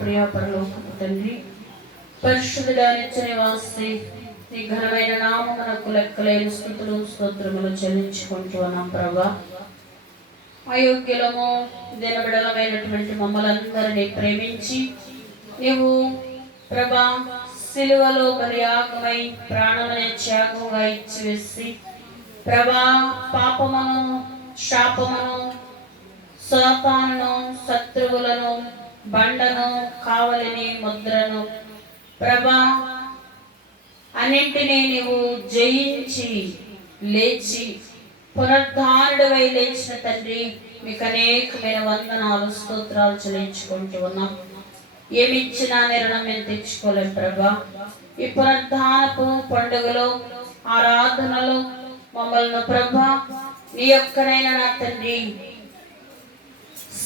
ప్రియ పరలోకపు తండ్రి, పరిశుద్ధుడా నిత్య నివాసి, నీ ఘనమైన నామమునకు లెక్కలేని స్తుతులు స్తోత్రములు చెల్లించుకుంటూ ఉన్నాం ప్రభా. అయోగ్యులము దినబిడలమైనటువంటి మమ్మల్ందరినీ ప్రేమించి నీవు ప్రభా సిలువలో బలియాగమై ప్రాణమనే త్యాగముగా ఇచ్చివేసి ప్రభా పాపమును, శాపమును, సాతానును, శత్రువులను, బండను, కావలిని, ముద్రను ప్రభా అన్నింటినీ నీవు జయించి లేచి పునరుద్ధారుడవై లేచిన తండ్రి, మీకు అనేకమైన వందనాలు స్తోత్రాలు చెల్లించుకుంటూ ఉన్నాం. ఏమిచ్చినా నిర్ణయం మేము తెచ్చుకోలేం ప్రభా. ఈ పునరుద్ధానపు పండుగలో, ఆరాధనలో మమ్మల్ని ప్రభా నీ యొక్కనైనా నా తండ్రి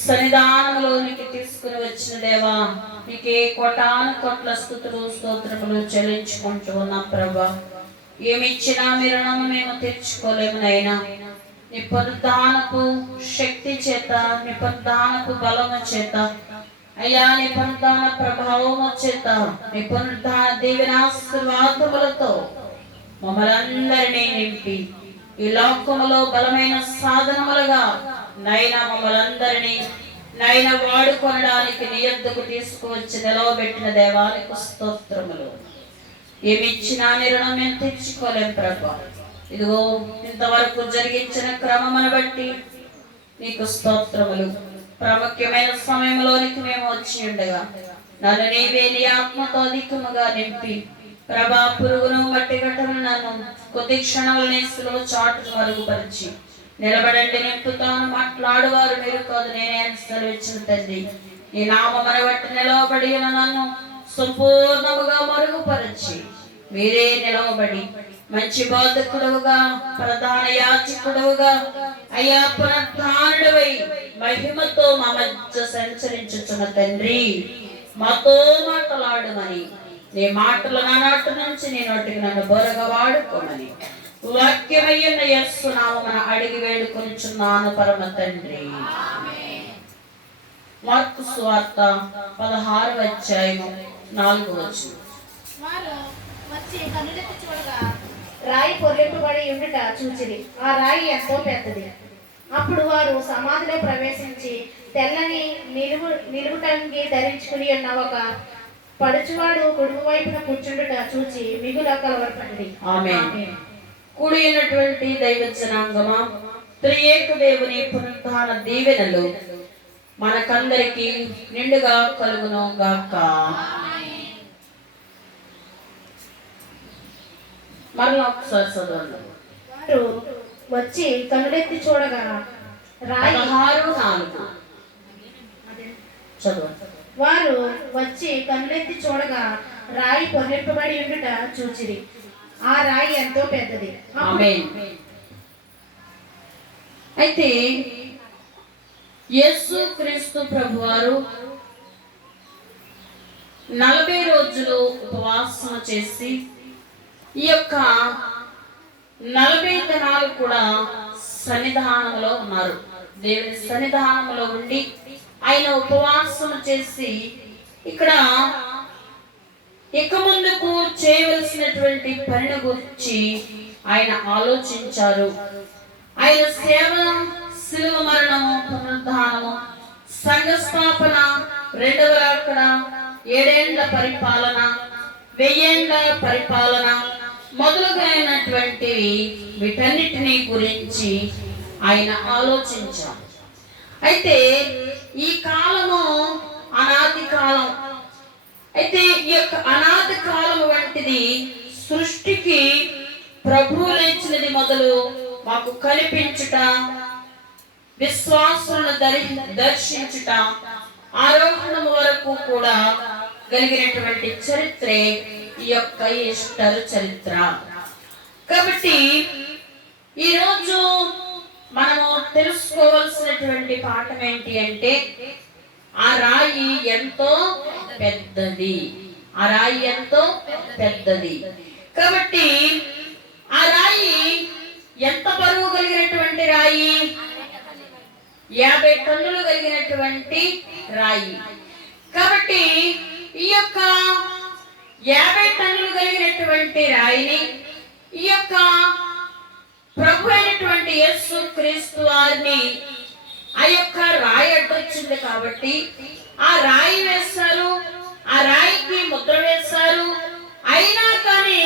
సన్నిధానంలోనికి తీసుకుని వచ్చిన దేవా, నీకే కోటాను కోట్ల స్తుతులు స్తోత్రములు చెల్లించుకుంటూ ఉన్నాం ప్రభా. ఏమిచ్చినా మీరు మేము తెచ్చుకోలేము నైనా. నీ పునరుద్ధానపు శక్తి చేత, నీ పునరుద్ధానపు బలము చేత అయ్యా, నీ పునరుద్ధాన ప్రభావము చేత, నీ పునరుద్ధాన దీవెనాశీర్వాదములతో మమ్మల్ని అందరినీ నింపి ఈ లోకములో బలమైన సాధనములుగా నైనా మమ్మల్ందరినీ నైనా వాడుకొనడానికి నీ యొద్దకు తీసుకువచ్చి నిలవబెట్టిన దేవానికి స్తోత్రములు. ఏమిచ్చినా నిర్ణయం మేము తెచ్చుకోలేం ప్రభా. ఇదిగో ఇంతవరకు జరిగించిన క్రమమును బట్టి నీకు స్తోత్రములు. ప్రాముఖ్యమైన సమయంలోనికి మేము వచ్చి ఉండగా నన్ను నీవే నీ ఆత్మతో అధికముగా నింపి ప్రభా పురుగును మట్టి గట్టను నన్ను కొద్ది క్షణాలనే సిలువ చాటును మరుగుపరిచి నిలబడండి, నింపుతాను, మాట్లాడువారు మీరు కాదు నేనే అని సెలవిచ్చిన తండ్రి, నీ నామమును బట్టి నిలవబడి నన్ను సంపూర్ణముగా మరుగుపరిచి మీరే నిలవబడి మంచి బోధకుడుగా, ప్రధాన యాజకుడుగా అయ్యా పునరుద్ధానుడవై మహిమతో మా మధ్య సంచరించుచున్న తండ్రి, మాతో మాట్లాడమని, నీ మాటలు నా నాటి నుంచి నీ నోటికి నన్ను బోరగా వాడుకోమని వాక్యమయ్యన్న యేసు నామమున అడిగి వేడుకొనిచున్నాను పరమ తండ్రి. మార్కు సువార్త 16వ అధ్యాయము 4వ వచనం. వారు వచ్చి కన్నులెత్తి చూడగా రాయి పొర్లింపబడి ఉండుట చూచిరి. ఆ రాయి ఎంతో పెద్దది. అప్పుడు వారు సమాధిలో ప్రవేశించి తెల్లని నిలువుటంగి ధరించుకుని ఉన్న ఒక పడుచువాడు కుడుము వైపున కూర్చుండుట చూచి మిగుల కలవరపడి. ఆమేన్. కూడి ఉన్నటువంటి దైవ జనాంగమా, త్రియేక దేవుని పునరుద్ధాన దీవెనలు మనకందరికి నిండుగా కలుగును గాక. మరలా ఒకసారి చదవండి. వారు వచ్చి కన్నులెత్తి చూడగా రాయి 16:4 చదవండి. వారు వచ్చి కన్నులెత్తి చూడగా రాయి పొర్లింపబడి ఉండుట చూచిరి. ఆ రాయి ఎంతో పెద్దది. ఆమేన్. అయితే యేసు క్రీస్తు ప్రభువారు 40 రోజులు ఉపవాసం చేసి ఈ యొక్క 40 దినాలు కూడా సన్నిధానంలో ఉన్నారు. దేవుని సన్నిధానంలో ఉండి ఆయన ఉపవాసం చేసి ఇక్కడ ఇక ముందుకు చేయవలసినటువంటి పనిని గురించి ఆయన ఆలోచించారు. ఆయన సేవ, శిలువ మరణము, పునరుద్ధానము, సంఘ స్థాపన, 2వ రాకడ, 7 ఏళ్ల పరిపాలన, 1000 ఏళ్ల పరిపాలన మొదలుగైనటువంటి వీటన్నిటిని గురించి ఆయన ఆలోచించారు. అయితే ఈ కాలము అనాది కాలం. అయితే ఈ యొక్క అనాది కాలం వంటిది సృష్టికి ప్రభువు లేచినది మొదలు మాకు కనిపించుట, విశ్వాసులను దర్శించుట, ఆరోహణం వరకు కూడా కలిగినటువంటి చరిత్రే ఈ యొక్క ఈస్టర్ చరిత్ర. కాబట్టి ఈరోజు మనము తెలుసుకోవాల్సినటువంటి పాఠం ఏంటి అంటే, ఆ రాయి ఎంతో పెద్దది. ఆ రాయి ఎంతో పెద్దది. కాబట్టి ఆ రాయి ఎంత బరువు కలిగినటువంటి రాయి? 50 టన్నులు కలిగినటువంటి రాయి. కాబట్టి 50 టన్నులు కలిగినటువంటి రాయిని ఈ యొక్క ప్రభు అయినటువంటి యేసు క్రీస్తు వారిని ఆ యొక్క రాయి అడ్డొచ్చింది కాబట్టి ఆ రాయి వేశారు, ఆ రాయికి ముద్ర వేశారు. అయినా కానీ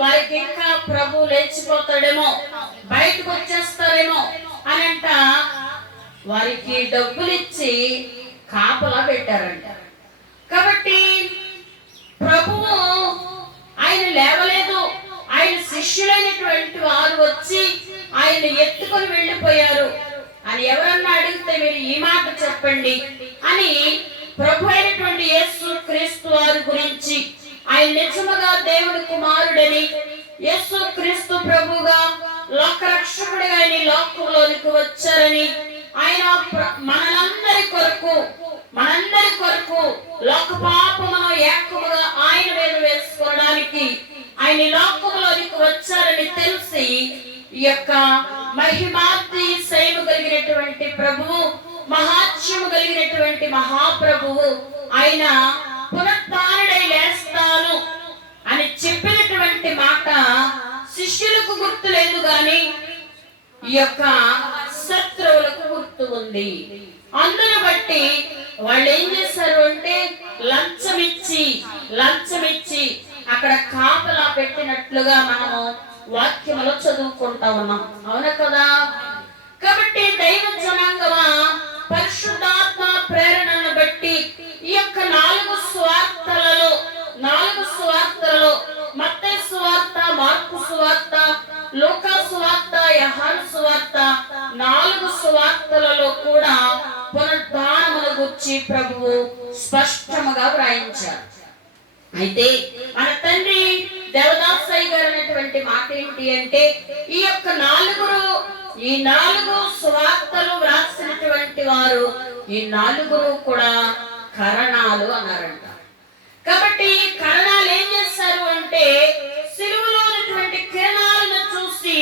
వారికి ఇంకా ప్రభు లేచిపోతాడేమో, బయటకు వచ్చేస్తారేమో అనంట వారికి డబ్బులు ఇచ్చి కాపలా పెట్టారంట. కాబట్టి ప్రభువు ఆయన లేవలేదు. ఆయన శిష్యులైనటువంటి వారు వచ్చి ఆయన ఎత్తుకొని వెళ్ళిపోయారు అని ఎవరన్నా అడిగితే మీరు ఈ మాట చెప్పండి అని ప్రభు అయినటువంటి యేసు క్రీస్తు వారి గురించి, ఆయన నిజముగా దేవుని కుమారుడని, యేసు క్రీస్తు ప్రభుగా లోక రక్షకుడిగా ఆయన లోకంలోనికి వచ్చారని, ఆయన మనందరి కొరకు లోక పాపమును ఏకముగా ఆయన మీద వేసుకోవడానికి ఆయన లోకంలోనికి వచ్చారని తెలిసి ఈ యొక్క మహిమాతిశయము కలిగినటువంటి ప్రభువు, మహాత్మ్యము కలిగినటువంటి మహాప్రభువు ఆయన పునరుత్థానుడై లేస్తాను అని చెప్పినటువంటి మాట శిష్యులకు గుర్తు లేదు గాని ఈ యొక్క శత్రువులకు గుర్తు ఉంది. అందును బట్టి వాళ్ళు ఏం చేశారు అంటే లంచమిచ్చి అక్కడ కాపలా పెట్టినట్లుగా మనము వాక్యములో చదువుకుంటా ఉన్నాం. అవునా కదా? కాబట్టి దైవ జనాంగమా పరిశుద్ధాత్మ ప్రేరణను బట్టి ఈ యొక్క 4 సువార్తలలో మత్తయి సువార్త, మార్కు సువార్త, లూకా సువార్త, యోహాను సువార్త 4 సువార్తలలో కూడా పునరుద్ధానమును గురించి ప్రభువు స్పష్టముగా వ్రాయించారు. అయితే మన తండ్రి దేవదాసయ్య గారు అనేటువంటి మాట ఏంటి అంటే ఈ యొక్క 4 సువార్తలు వ్రాసినటువంటి వారు ఈ 4 కూడా కరణాలు అన్నారంట. కాబట్టి కరణాలు ఏం చేస్తారు అంటే సిలువలో ఉన్నటువంటి కిరణాలను చూసి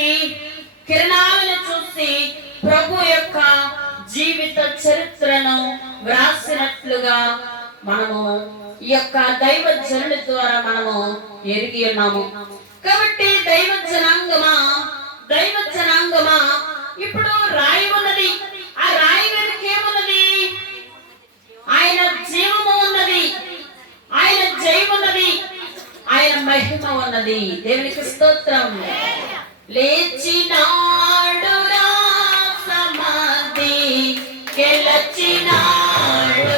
ప్రభు యొక్క జీవిత చరిత్రను వ్రాసినట్లుగా మనము ఈ యొక్క దైవ జనుల ద్వారా మనము ఎరిగి ఉన్నాము. కాబట్టి దైవ జనాంగమా ఇప్పుడు రాయి ఉన్నది. ఆ రాయి వెనుక ఏమున్నది? ఆయన జీవము ఉన్నది, ఆయన జయం ఉన్నది, ఆయన మహిమ ఉన్నది. దేవునికి స్తోత్రం. లేచినాడు రా సమాధి గెలచినాడు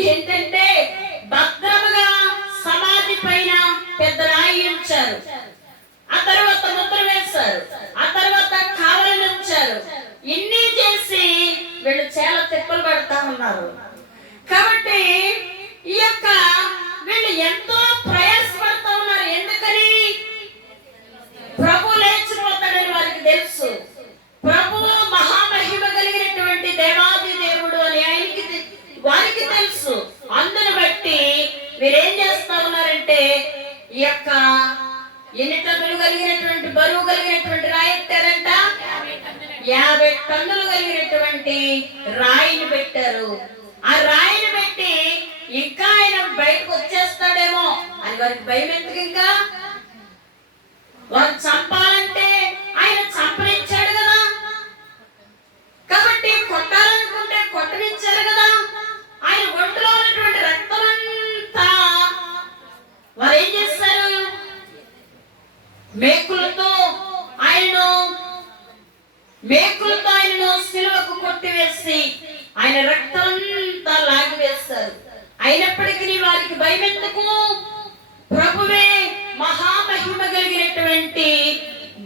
ఏంటంటే భద్రముగా సమాధి పైన పెద్ద రాయి ఉంచారు, ఆ తర్వాత ముద్ర వేశారు, ఆ తర్వాత కావలి ఉంచారు. ఇన్ని చేసి వీళ్ళు చాలా తిప్పలు పడతా ఉన్నారు. కాబట్టి ఈ యొక్క వీళ్ళు ఎంతో ప్రయాసపడతా ఉన్నారు. ఎందుకని? ప్రభు లేచిపోతాడని వారికి తెలుసు. ఎన్ని టన్నులు కలిగినటువంటి బరువు కలిగినటువంటి రాయి ఎత్తారంట? 50 టన్నులు కలిగినటువంటి రాయిని పెట్టారు. ఆ రాయిని పెట్టి ఇంకా ఆయన బయటకు వచ్చేస్తాడేమో అని వారికి భయం. ఎందుకు? ఇంకా వారు చంపాలంటే ఆయన చంపనిచ్చాడు కదా, కాబట్టి కొట్టాలనుకుంటే కొట్టనిచ్చారు కదా. ఆయన ఒంటిలో ఉన్నటువంటి రక్తం అంతా వారు ఏం చేస్తారు? మేకులతో ఆయనను సిలువకు కొట్టివేసి ఆయన రక్తం అంతా లాగివేస్తారు. అయినప్పటికీ వారికి భయం ఎందుకు? ప్రభువే మహామహిమ కలిగినటువంటి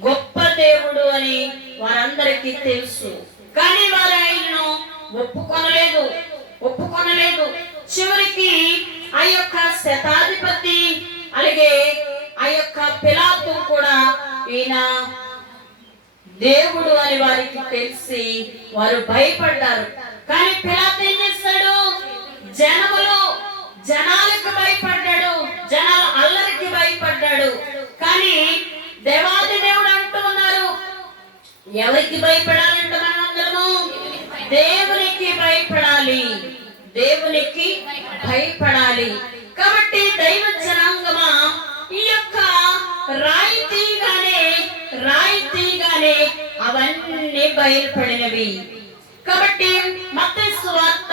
గొప్ప దేవుడు అని వారందరికీ తెలుసు. కానీ వారు ఆయనను ఒప్పుకొనలేదు. చివరికి ఆ యొక్క శతాధిపతి అలాగే ఆ యొక్క పిలాతు కూడా ఈయన దేవుడు అని వారికి తెలిసి వారు భయపడ్డారు. కానీ పిలాతు ఏం చేస్తాడు? జనాలకు భయపడ్డాడు, జనాల అల్లరికి భయపడ్డాడు. కానీ దేవాది దేవుడు అంటూ ఉన్నారు, ఎవరికి భయపడాలంటే మనం అందరము దేవునికి భయపడాలి. కాబట్టి దైవ జనాంగమా, ఈ యొక్క రాయి తీయగానే అవన్నీ బయలుపడినవి. కాబట్టి మత్తయి సువార్త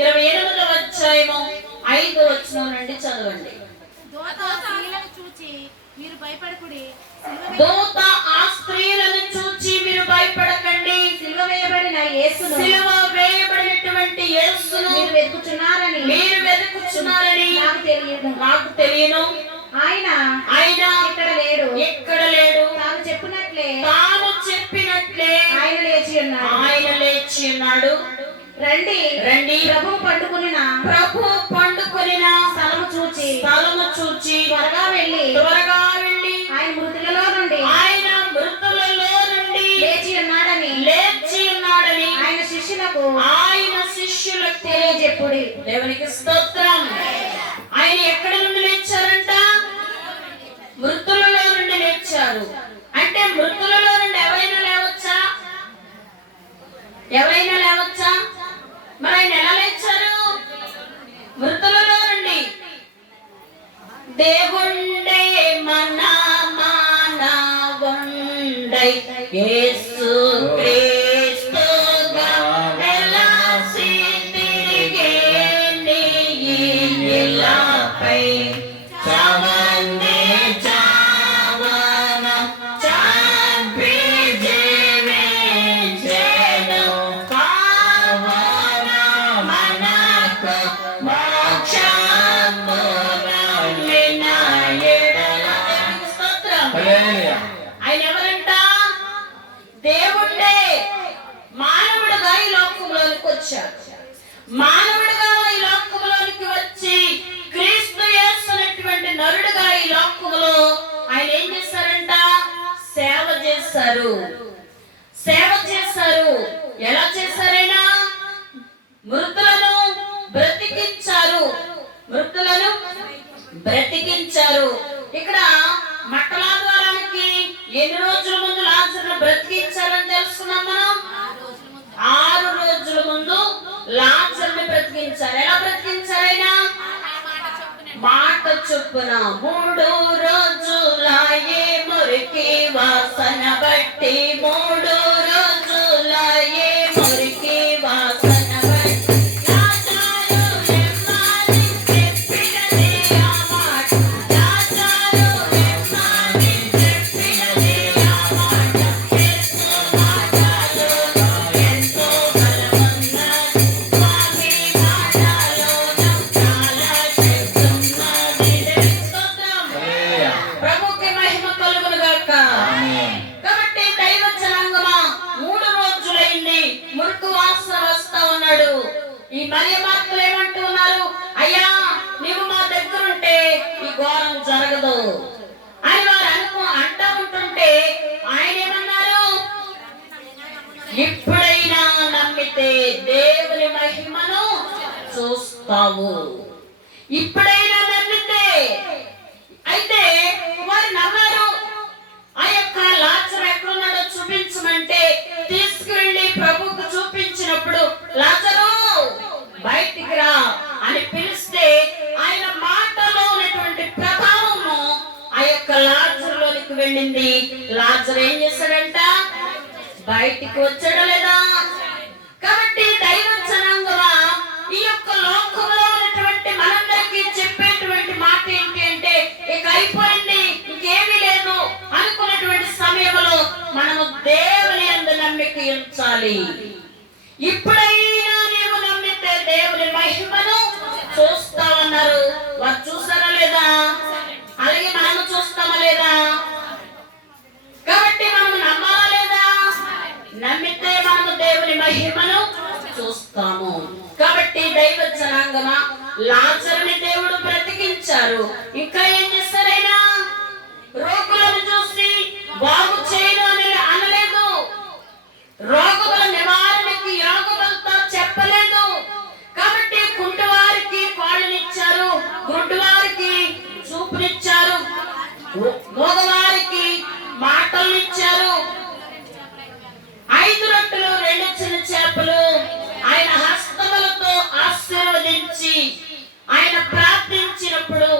28వ అధ్యాయము 5వ వచనం నుండి చదవండి. దూత ఆ స్త్రీలను చూచి మీరు భయపడకండి, సిలువ వేయబడినటువంటి యేసును మీరు వెతుకుచున్నారని నాకు తెలియను. ఆయన ఇక్కడ లేడు. తాను చెప్పినట్లే ఆయన లేచి ఉన్నాడు. రండి ప్రభు పండుకొనిన స్థలము చూచి త్వరగా వెళ్ళి ఆయన మృతులలో నుండి లేచి ఉన్నాడని ఆయన శిష్యులకు తెలియజెప్పుడి. దేవునికి స్తోత్రం. ఆయన ఎక్కడి నుండి లేచారంట? మృతులలో నుండి లేచారు. అంటే మృతులలో నుండి ఎవరైనా లేవచ్చా? మరి ఆయన ఎలా లేచారు? మృతులలో నుండి. దేవుండే మనమానవుండై యేసు క్రీస్తుగా వెలసి తిరిగేని ఈ నేలపై ఆయన ఎవరంట? దేవుడే మానవుడుగా ఈ లోకంలోనికి వచ్చాడు. మానవుడుగా ఈ లోకంలోనికి వచ్చి క్రీస్తు యేసు అనేటువంటి నరుడుగా ఈ లోకంలో ఆయన ఏం చేశారంట? సేవ చేశారు. ఎలా చేశారైనా? మృతులను బ్రతికించారు. ఇక్కడ మట్టలా ద్వారానికి ఎన్ని రోజుల ముందు లాజరును బ్రతికించారని తెలుసుకున్నాం మనం. 6 రోజుల ముందు లాజరును బ్రతికించారు. ఎలా బ్రతికించారైనా? మాట చొప్పున 3 రోజులాయే మురికి వాసన బట్టి 3 రోజులాయే మురికి వాసన బట్టి ఈ మరియమార్తలు ఏమంటూ ఉన్నారు? అయ్యా, నీవు మా దగ్గర ఉంటే ఈ ఘోరం జరగదు అని వారు అంటూ ఉంటుంటే ఆయన ఏమన్నారు? ఇప్పుడైనా నమ్మితే దేవుని మహిమను చూస్తావు. ఇప్పుడైనా నమ్మితే. అయితే వారు నమ్మారు. వెళ్ళింది. లాజరు ఏం చేశాడంట? బయటికి వచ్చాడా లేదా? కాబట్టి దైవ జనాంగమా, ఈ యొక్క లోకంలో ఉన్నటువంటి మనందరికీ చెప్పేటువంటి మాట ఏంటి అంటే, ఇక అయిపోయింది, ఇంకేమీ లేదు అనుకున్నటువంటి సమయంలో మనము దేవుని యందు నమ్మిక ఉంచాలి. ఇప్పుడైనా నీవు నమ్మితే దేవుని మహిమను చూస్తామన్నారు. వారు చూస్తారా లేదా? అలాగే మనము చూస్తామా లేదా? కాబట్టి మనము నమ్మాలా లేదా? నమ్మితే మనము దేవుని మహిమను చూస్తాము. కాబట్టి దైవ జనాంగమా, లాజరుని దేవుడు బ్రతికించారు. ఇంకా ఏం చేస్తారైనా? రోగులను చూసి బాగు చేయను అని అనలేదు. రోగుల నివారణకి యోగమంతా చెప్పలేదు. కాబట్టి కుంటివారికి కాళ్ళనిచ్చారు, గుడ్డివారికి చూపునిచ్చారు, మగవారికి మాటలనిచ్చారు. 5 రొట్టెలు 2 చిన్న చేపలు ఆయన హస్తములతో ఆశీర్వదించి ఆయన ప్రార్థించినప్పుడు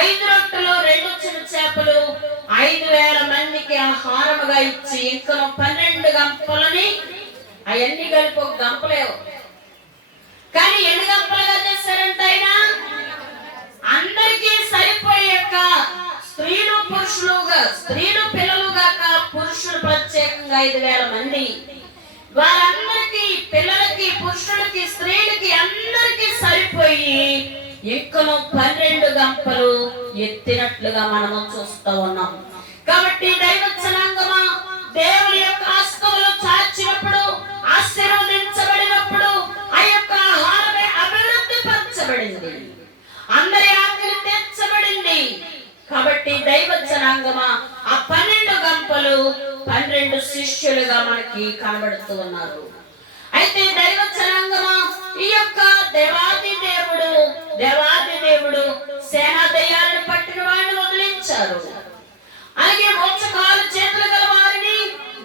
5 రొట్టెలు 2 చిన్న చేపలు 5,000 మందికి ఆహారముగా ఇచ్చి ఇంకా 12 గంపలని, అవన్నీ కలిపి ఒక గంపలేవు కానీ ఎన్ని గంపలుగా చేశారంట ఆయన? అందరికీ సరిపోయాక స్త్రీలు పురుషులుగా, స్త్రీలు పిల్లలుగా, పురుషులు ప్రత్యేకంగా 5,000 మంది, వారందరికీ, పిల్లలకి, పురుషులకి, స్త్రీలకి అందరికీ సరిపోయి ఇంకను 12 గంపలు ఎత్తినట్లుగా మనము చూస్తూ ఉన్నాం. కాబట్టి దైవ జనాంగమా, దేవుని యొక్క హస్తములు చాచినప్పుడు, ఆశీర్వదించబడినప్పుడు ఆ యొక్క ఆహారమే అభివృద్ధి పరచబడింది, అందరి ఆకలి తీర్చబడింది. కాబట్టి దైవ జనాంగమా, ఆ 12 గంపలు 12 శిష్యులుగా మనకి కనబడుతూ ఉన్నారు. అయితే దైవ జనాంగమా, ఈ యొక్క దేవాది దేవుడు సేనా దయ్యాలను పట్టిన వారిని వదిలించారు. అలాగే మోక్షకాలు చేతులు గల వారిని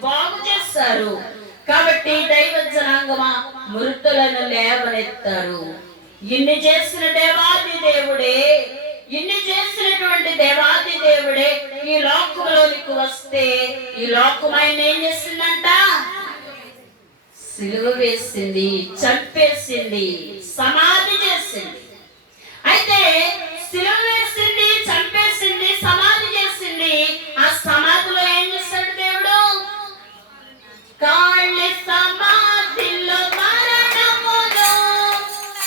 బాగు చేస్తారు. కాబట్టి దైవ జనాంగమా, మృతులను లేవనెత్తారు. ఇన్ని చేసిన దేవాది దేవుడే, ఇన్ని చేసినటువంటి దేవాది దేవుడే ఈ లోకంలోనికి వస్తే ఈ లోకమైన ఏం చేసిందంట? సిలువ వేసింది, చంపేసింది, సమాధి చేసింది. అయితే సిలువ వేసింది, చంపేసింది, సమాధి చేసింది. ఆ సమాధిలో ఏం చేస్తాడు దేవుడు? కాళ్ళి సమాధిలో మరణమును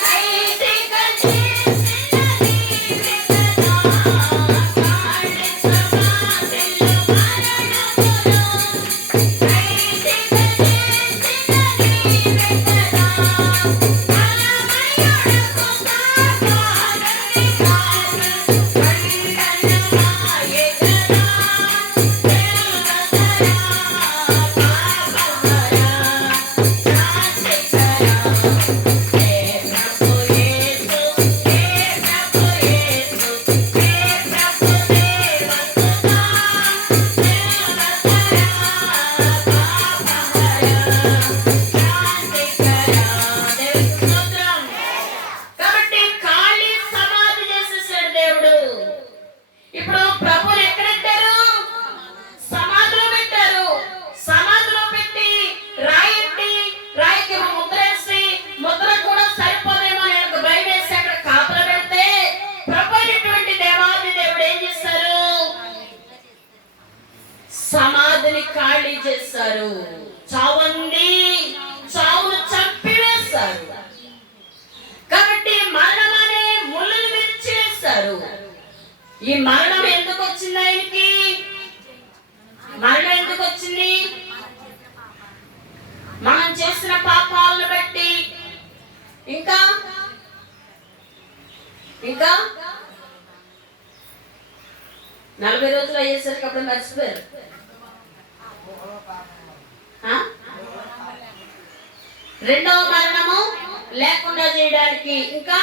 ఖైదీగా చేసినది విధనా. కాళ్ళి సమాధిలో మరణమును ఖైదీగా చేసినది విధనా. అలమయుడకు సాగాలని కాదు కళ్ళనమాయెదనా. తెలుగదరా పాపహరా శాంతికరా. హే ప్రభు యేసు, హే ప్రభు యేసు, హే ప్రభు దేవసుతా. తెలుగదరా పాపహరా శాంతికరా. దేవునికి స్తోత్రం. కాబట్టి ఖాళీ సమాధి చేసేసాడు దేవుడు. ఇప్పుడు ప్రభువుని ఎక్కడెట్టారు? సమాధిలో పెట్టారు. సమాధిలో పెట్టి రాయిట్టి, రాయికి ముద్రేసి, ముద్ర కూడా సరిపోదేమో అని ఒక భయం వేసి అక్కడ కాపలా పెడితే ప్రభు అయినటువంటి దేవాది దేవుడు ఏం చేశారు? సమాధిని ఖాళీ చేశారు. చావుంది, చావును చంపివేశారు. కాబట్టి మరణం అనే ముళ్ళను విరిచివేశారు. ఈ మరణం ఎందుకు వచ్చింది ఆయనకి? మరణం ఎందుకు వచ్చింది? మనం చేసిన పాపాలను బట్టి. ఇంకా ఇంకా 40 రోజులు అయ్యేసరికి అప్పుడు మర్చిపోయారు. రెండవ మరణము లేకుండా చేయడానికి. ఇంకా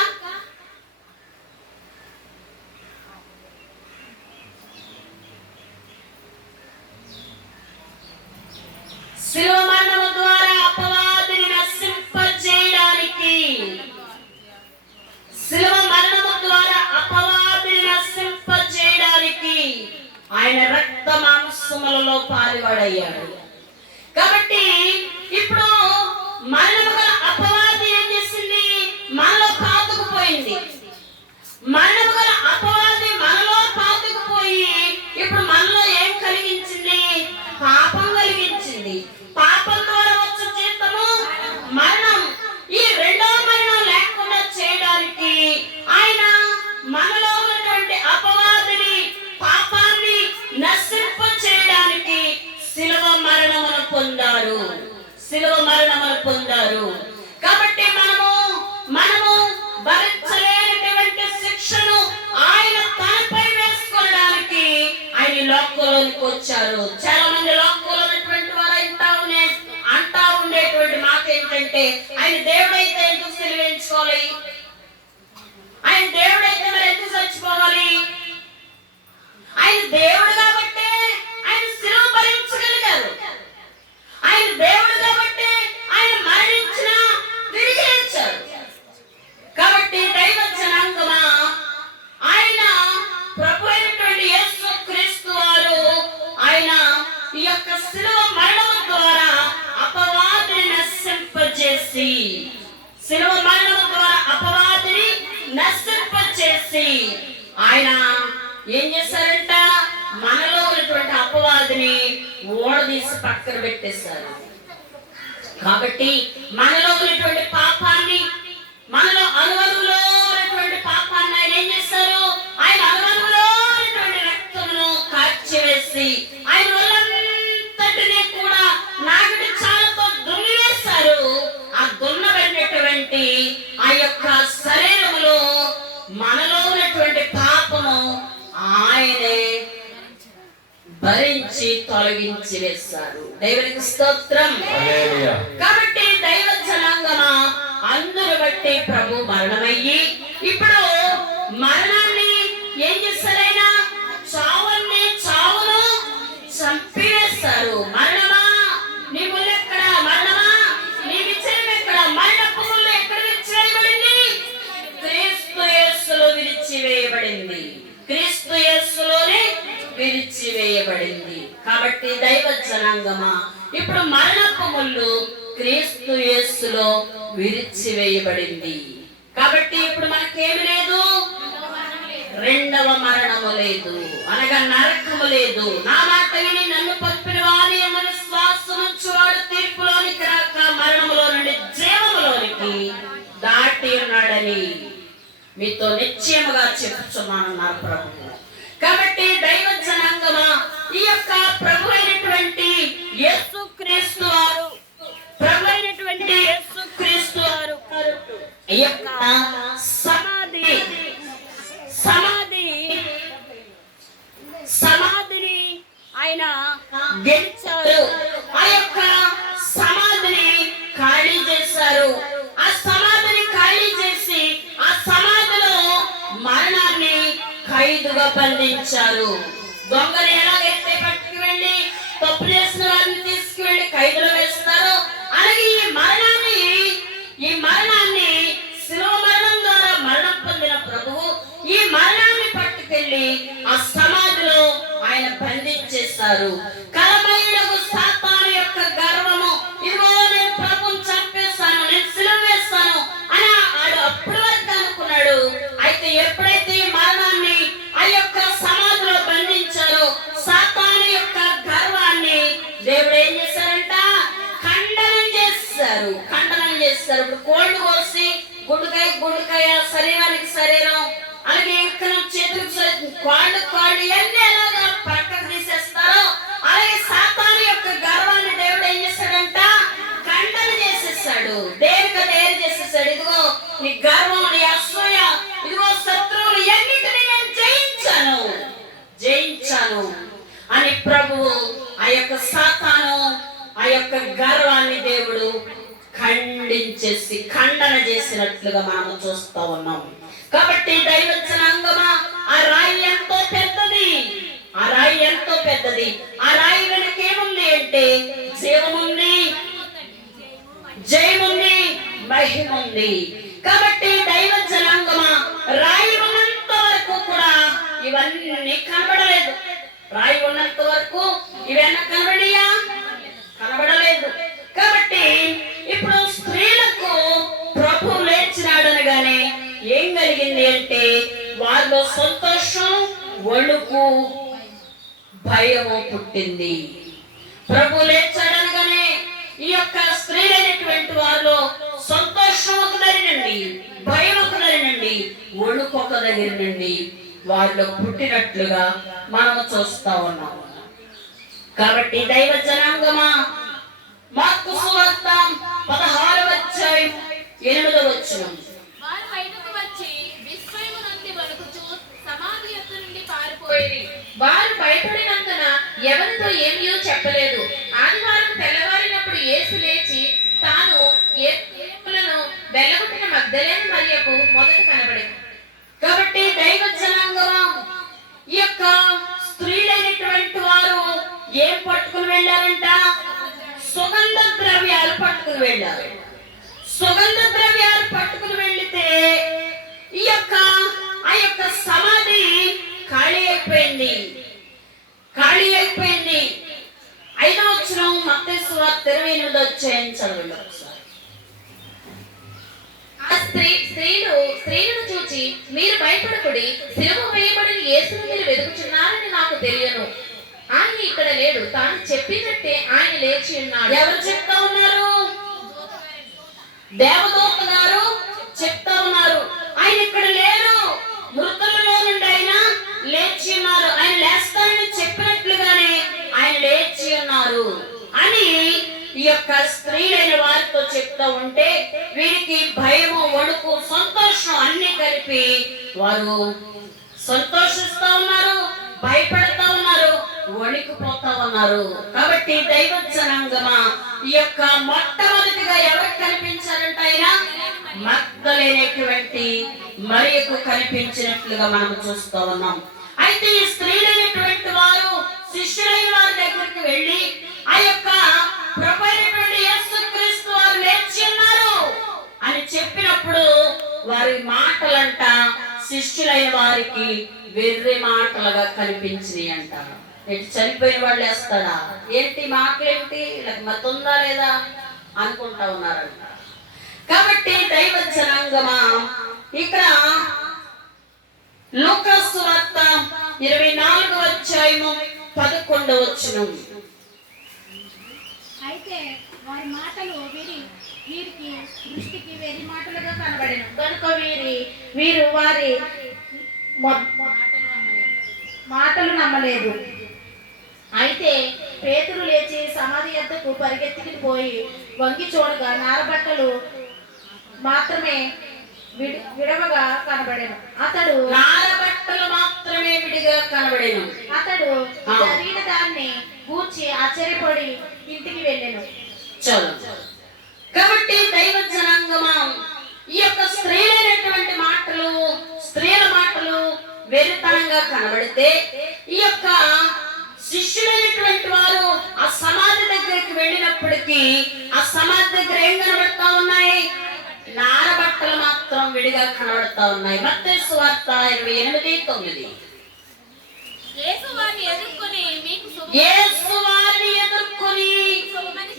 శిలువ మరణము ద్వారా అపవాదిని నశింపజేయడానికి, శిలువ మరణము ద్వారా అపవాదిని నశింపజేయడానికి ఆయన రక్త మాంస విశ్వాసములలో పాలువాడయ్యాడు. కాబట్టి ఇప్పుడు మరణము గల అపవాది ఏం చేసింది? మనలో పాతుకుపోయింది. మరణము గల అపవాది మనలో పాతుకుపోయి ఇప్పుడు మనలో ఏం కలిగించింది? పాపం కలిగించింది. పాపం ద్వారా వచ్చే జీతము మరణం. ఈ రెండో మరణం లేకుండా చేయడానికి ఆయన మనలో ఉన్నటువంటి అపవాదిని, పాపాన్ని నశింప చేయడానికి శిలువ మరణమును పొందారు. శిలువ మరణమును పొందారు. కాబట్టి మనము భరించలేనటువంటి శిక్షను ఆయన తనపై వేసుకోవడానికి ఆయన లోకంలోనికి వచ్చారు. చాలా మంది లోకంలో ఉన్నటువంటి వారు అంటా ఉండేటువంటి మాట ఏంటంటే, ఆయన దేవుడైతే ఎందుకు సిలువేయించుకోవాలి? ఆయన దేవుడైతే మరి ఎందుకు చచ్చిపోవాలి? ఆయన దేవుడు కాబట్టి ఆయన శిలువ భరించగలిగారు. ఆయన దేవుడు కాబట్టి ఆయన మరణించిన తిరిగి లేచారు. కాబట్టి దైవ జనాంగమా, ఆయన ప్రభు అయినటువంటి యేసు క్రీస్తు వారు ఆయన ఈ యొక్క శిలువ మరణం ద్వారా అపవాదిని నశింపజేసి, శిలువ మరణం ద్వారా అపవాదిని నశింపజేసి ఆయన ఏం చేశారంట? మనలో ఉన్నటువంటి అపవాదిని ఓడదీసి పక్కన పెట్టేశారు. కాబట్టి మనలో ఉన్నటువంటి పాపాన్ని, మనలో అనువనులో ఉన్నటువంటి పాపాన్ని ఆయన ఏం చేశారు? ఆయన అనువనులో ఉన్నటువంటి రక్తమును కార్చివేసి ఆయన వాళ్ళంతటినీ కూడా నాగటి చాలతో దున్నివేశారు. ఆ దున్నబడినటువంటి ఆ యొక్క శరీరములో మనలో ఉన్నటువంటి పాపము ఆయనే భరించి తొలగించి వేశారు. దేవునికి స్తోత్రం. కాబట్టి దైవ జనాంగమా, అందరు బట్టి ప్రభు మరణమయ్యి ఇప్పుడు మరణాన్ని ఏం చేశారైనా? చావును చంపివేస్తారు. మరణమా నీ ముళ్ళు ఎక్కడ? మరణమా నీ విజయం ఎక్కడ? మరణపు ముళ్ళు ఎక్కడ విరిచివేయబడింది? క్రీస్తు యేసులో విరిచివేయబడింది. క్రీస్తు యేసులోనే విరిచివేయబడింది. కాబట్టి దైవ జనాంగమా, ఇప్పుడు మరణపు ముళ్ళు క్రీస్తు యేసులో విరిచివేయబడింది. కాబట్టి ఇప్పుడు మనకేమి లేదు? రెండవ మరణము లేదు, అనగా నరకము లేదు. నా మాట విని నన్ను పంపిన వారి యందు విశ్వాసం ఉంచువాడు తీర్పులోనికి రాక మరణములో నుండి జీవములోనికి దాటి ఉన్నాడని మీతో నిశ్చయముగా చెప్పుచున్నానన్నారు ప్రభు. కాబట్టి దైవ జనాంగమా, ఈ యొక్క ప్రభు అయినటువంటి యేసు క్రీస్తు వారు, ప్రభు అయినటువంటి యేసు క్రీస్తు వారు ఈ యొక్క సమాధిని ఆయన గెలిచారు. ఆ యొక్క సమాధిని ఖాళీ చేశారు. ఆ సమాధిని ఖాళీ చేసి ఆ సమాధిలో మరణాన్ని ఖైదుగా బంధించారు. దొంగలు ఎలాగైతే పట్టుకు వెళ్ళి తప్పు చేసిన వారిని తీసుకువెళ్ళి ఖైదులో వేస్తారు, అలాగే ఈ మరణాన్ని శిలువ మరణం ద్వారా మరణం పొందిన ప్రభువు ఈ మరణాన్ని పట్టుకెళ్ళి ఆ సమాధిలో ఆయన బంధించేశారు. కలమయుడకు సాతాను యొక్క గర్వము, ఇదిగో నేను ప్రభువుని చంపేస్తాను, నేను శిలువ వేస్తాను అని ఆడు అప్పటి వరకు అనుకున్నాడు. అయితే ఎప్పుడైతే ఈ మరణాన్ని ఆ యొక్క సమాధిలో బంధించారో సాతాను యొక్క గర్వాన్ని దేవుడు ఏం చేశారంట? ఖండనం చేస్తారు. ఇప్పుడు కోళ్ళు కోసి గుండుకాయ శరీరానికి శరీరం, అలాగే ఇంకా చేతులకు కాళ్ళు ఇవన్నీ ఎలాగా పక్కకు తీసేస్తారో అలాగే సాతాను యొక్క గర్వాన్ని దేవుడు ఏం చేశాడంట? ఖండన చేసేసాడు. దేనికదేరు చేసేసాడు. ఇదిగో నీ గర్వం, నీ అసూయ, ఇదిగో శత్రువులు ఎన్నిటిని నేను జయించాను అని ప్రభువు ఆ యొక్క సాతాను ఆ యొక్క గర్వాన్ని దేవుడు ఖండన చేసినట్లుగా మనం చూస్తా ఉన్నాం. కాబట్టి దైవ జనాంగమా, ఆ రాయి ఎంతో పెద్దది. ఆ రాయి వెనక ఏముంది అంటే జీవముంది, జయముంది, మహిమ ఉంది. కాబట్టి దైవ జనాంగమా, రాయి ఉన్నంత వరకు కూడా ఇవన్నీ కనబడలేదు. రాయి ఉన్నంత వరకు ఇవన్నీ కనబడియా? కనబడలేదు. కాబట్టి ఇప్పుడు స్త్రీలకు ప్రభు లేచినాడనగానే ఏం కలిగింది అంటే వారిలో సంతోషం, వణుకు, భయము పుట్టింది. ప్రభు లేచాడనగానే ఈ యొక్క స్త్రీలైనటువంటి వారిలో సంతోషం ఒక దగ్గర నుండి, భయం ఒక దగ్గర నుండి, వణుకు ఒక దగ్గర నుండి వారిలో పుట్టినట్లుగా మనం చూస్తా ఉన్నాం. కాబట్టి దైవ జనాంగమా, మార్కు సువార్త 16వ అధ్యాయం 8వ వచనం. వారు బయటకు వచ్చి విస్మయము నుండి వణుకుచూ సమాధి యొద్ద నుండి పారిపోయిరి. వారు భయపడినందున ఎవరితో ఏమీయో చెప్పలేదు. ఆదివారం తెల్లవారినప్పుడు యేసు లేచి తాను యేసులను వెళ్ళగొట్టిన మగ్దలేని మరియకు మొదట కనబడింది. కాబట్టి దైవ జనాంగమా, ఈ యొక్క స్త్రీలైనటువంటి వారు ఏం పట్టుకుని వెళ్ళారంట? సుగంధ ద్రవ్యాలు పట్టుకుని వెళ్ళారు. సుగంధ ద్రవ్యాలు పట్టుకుని వెళ్తే ఆ యొక్క సమాధి ఖాళీ అయిపోయింది. 5వ వచనం మత్తయి సువార్త 28వ అధ్యాయం చదవండి ఒకసారి. ఆ స్త్రీలను చూచి మీరు భయపడకుడి, సిలువ వేయబడిన యేసును మీరు వెతుకుచున్నారని నాకు తెలియను. ఆయన ఇక్కడ లేడు, తాను చెప్పినట్టే ఆయన లేచి ఉన్నాడు. ఎవరు చెప్తా ఉన్నారు? దేవదూత గారు చెప్తా ఉన్నారు. ఆయన ఇక్కడ లేరు, మృతులలో నుండి ఆయన లేచి ఉన్నారు. ఆయన లేస్తానని చెప్పినట్లుగానే ఆయన లేచి ఉన్నారు అని ఈ యొక్క స్త్రీలైన వారితో చెప్తా ఉంటే వీరికి భయము, వణుకు, సంతోషం అన్ని కలిపి వారు సంతోషిస్తా ఉన్నారు, భయపడతా ఉన్నారు, వణికిపోతా ఉన్నారు. కాబట్టి దైవ జనాంగమా, ఈ యొక్క మొట్టమొదటిగా ఎవరికి కనిపించారంట? ఆయన మగ్దలేనటువంటి మరియకు కనిపించినట్లుగా మనం చూస్తూ ఉన్నాం. అయితే ఈ స్త్రీలైనటువంటి వారు శిష్యులైన వారి దగ్గరికి వెళ్ళి ఆ యొక్క ప్రభువైనటువంటి యేసుక్రీస్తు వారు లేచి ఉన్నారు అని చెప్పినప్పుడు వారి మాటలంట శిష్యులైన వారికి వెర్రి మాటలుగా కనిపించినాయి అంట. చనిపోయిన వాళ్ళు వేస్తాడా ఏంటి, మాటలేంటి, వీళ్ళకి మతుందా లేదా అనుకుంటా ఉన్నారంట. కాబట్టి దైవ జనాంగమా, ఇక్కడ లూకా సువార్త 24వ అధ్యాయము 11వ వచనం. అయితే వారి మాటలు వీరికి దృష్టికి వెర్రి మాటలుగా కనబడెను కనుక వీరు వారి మాటలు నమ్మలేదు. అయితే పేతురు లేచి సమాధి యొద్దకు పరిగెత్తికి పోయి వంగి చూడగా నారబట్టలు మాత్రమే విడవగా కనబడెను. అతడు జరిగిన దాన్ని కూర్చి ఆశ్చర్యపడి ఇంటికి వెళ్ళెను. చలో. కాబట్టి దైవ జనాంగమా, ఈ యొక్క స్త్రీలైనటువంటి మాటలు, స్త్రీల మాటలు వెరితనంగా కనబడితే ఈ యొక్క శిష్యులైనటువంటి వారు ఆ సమాధి దగ్గరికి వెళ్ళినప్పటికీ ఆ సమాధి దగ్గర ఏం కనబడతా ఉన్నాయి? నారబట్టలు మాత్రం విడిగా కనబడతా ఉన్నాయి. మత్తయి సువార్త 28:9. యేసు వారిని ఎదుర్కొని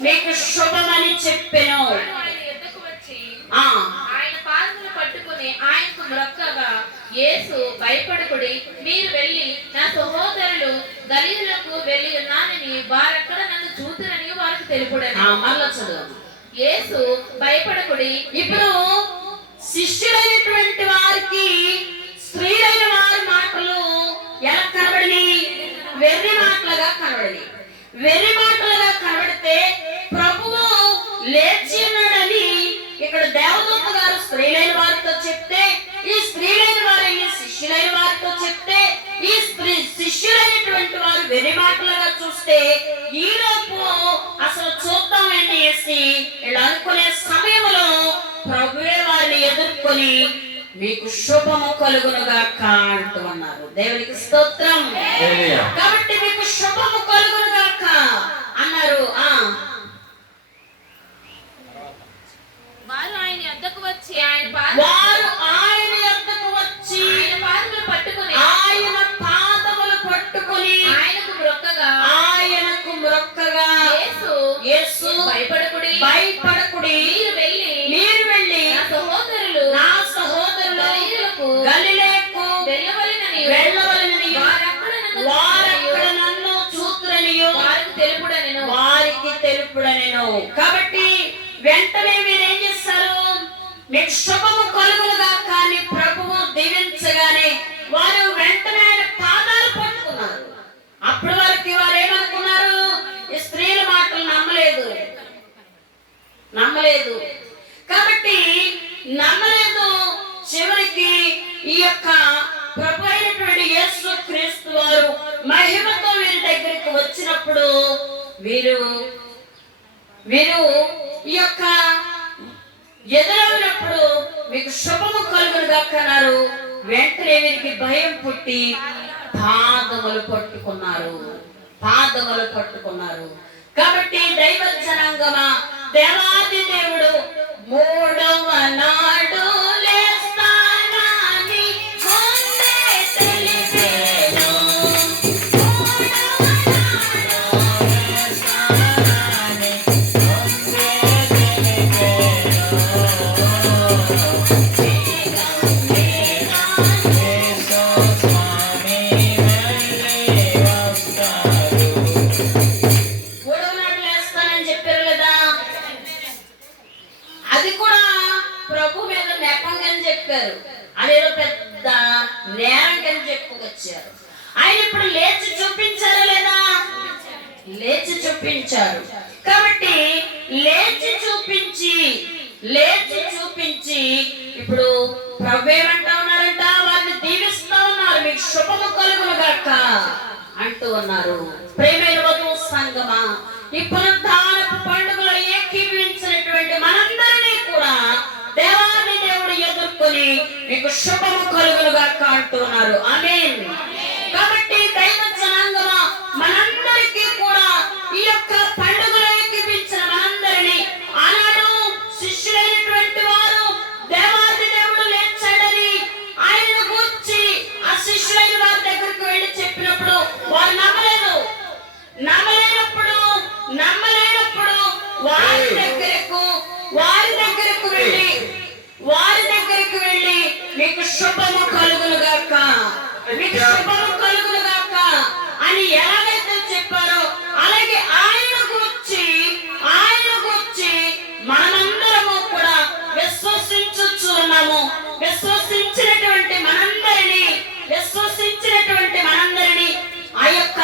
మీకు శుభమని చెప్పెను. ఆయన ఎద్దకు వచ్చి ఆ ఆయన పాదములు పట్టుకుని ఆయనకు మ్రొక్కగా, యేసు భయపడకుడి, మీరు వెళ్ళి నా సహోదరులు గలీలులకు వెళ్ళి ఉన్నానని వారక్కడ నన్ను చూతురని వారికి తెలుపుడని. మళ్ళా చదువు. యేసు భయపడకుడి. ఇప్పుడు శిష్యులైనటువంటి వారికి స్త్రీలైన వారి మాటలు ఎలా కనబడి? వెర్రి మాటలుగా కనబడి. వెర్రి మాటలుగా కనబడితే ప్రభువు లేచి ఉన్నాడని ఇక్కడ దేవదూత గారు స్త్రీలైన వారితో చెప్తే, ఈ స్త్రీలైన వారు శిష్యులైన వారితో చెప్తే, ఈ శిష్యులైనటువంటి వారు వెర్రి మాటలుగా చూస్తే ఈలోపు అసలు చూద్దామని వేసి ఇలా అనుకునే సమయంలో ప్రభువే వారిని ఎదుర్కొని మీకు శుభము కలుగునుగాక అంటూ అన్నారు. దేవునికి స్తోత్రం. కాబట్టి మీకు శుభము కలుగునుగాక అన్నారు. వారు ఆయన యొద్దకు వచ్చి ఆయన పాదములు పట్టుకొని ఆయనకు మ్రొక్కగా ఆయనకు వారికి తెలుపుడనెను. కాబట్టి వెంటనే వీరేం చేస్తారు? మీకు శుభము కలుగులుగా కానీ ప్రభువు దీవించగానే వారు వెంటనే ఆయన పాదాలు పట్టుకున్నారు. అప్పటి వరకు వారు ఏమనుకున్నారు? ఈ స్త్రీల మాటలు నమ్మలేదు. కాబట్టి నమ్మలేదు. చివరికి ఈ యొక్క ప్రభు అయినటువంటి యేసు క్రీస్తు వారు మహిమతో వీరి దగ్గరికి వచ్చినప్పుడు వీరు ఈ యొక్క ఎదురవునప్పుడు మీకు శుభము కలుగునుగా కన్నారు. వెంటనే వీరికి భయం పుట్టి పాదములు పట్టుకున్నారు. కాబట్టి దైవ జనాంగమా, దేవాది దేవుడు మూడవ నాడు లేస్తానని ముందే తెలిపేను. అదేదో పెద్ద నేరం కింద చెప్పుకొచ్చారు. ఆయన ఇప్పుడు లేచి చూపించారా లేదా? లేచి చూపించారు. కాబట్టి లేచి చూపించి ఇప్పుడు ప్రభు ఏమంటా ఉన్నారంట? వారిని దీవిస్తా ఉన్నారు. మీకు శుభము కలుగునుగాక అంటూ ఉన్నారు. ప్రేమైన వధువు సంగమా, ఈ పునరుద్ధానపు పండుగలో ఏకీభవించినటువంటి మనందరినీ కూడా దేవాది దేవుడు ఎదుర్కొని మీకు శుభము కలుగులుగా అంటున్నారు. ఆమేన్. కాబట్టి దైవ జనాంగమా, మనందరికీ కూడా ఈ యొక్క పండుగలో ఏకీపించిన మనందరినీ ఆనాడు శిష్యులైనటువంటి వారు దేవాది దేవుడు లేచాడని ఆయనను గూర్చి ఆ శిష్యులైన వారి దగ్గరికి వెళ్ళి చెప్పినప్పుడు వారు నమ్మలేనప్పుడు వారి దగ్గరకు వెళ్ళి మీకు శుభము కలుగునుగాక అని ఎలాగైతే చెప్పారో అలాగే ఆయన గూర్చి మనమందరము కూడా విశ్వసించుచున్నాము. విశ్వసించినటువంటి మనందరినీ ఆ యొక్క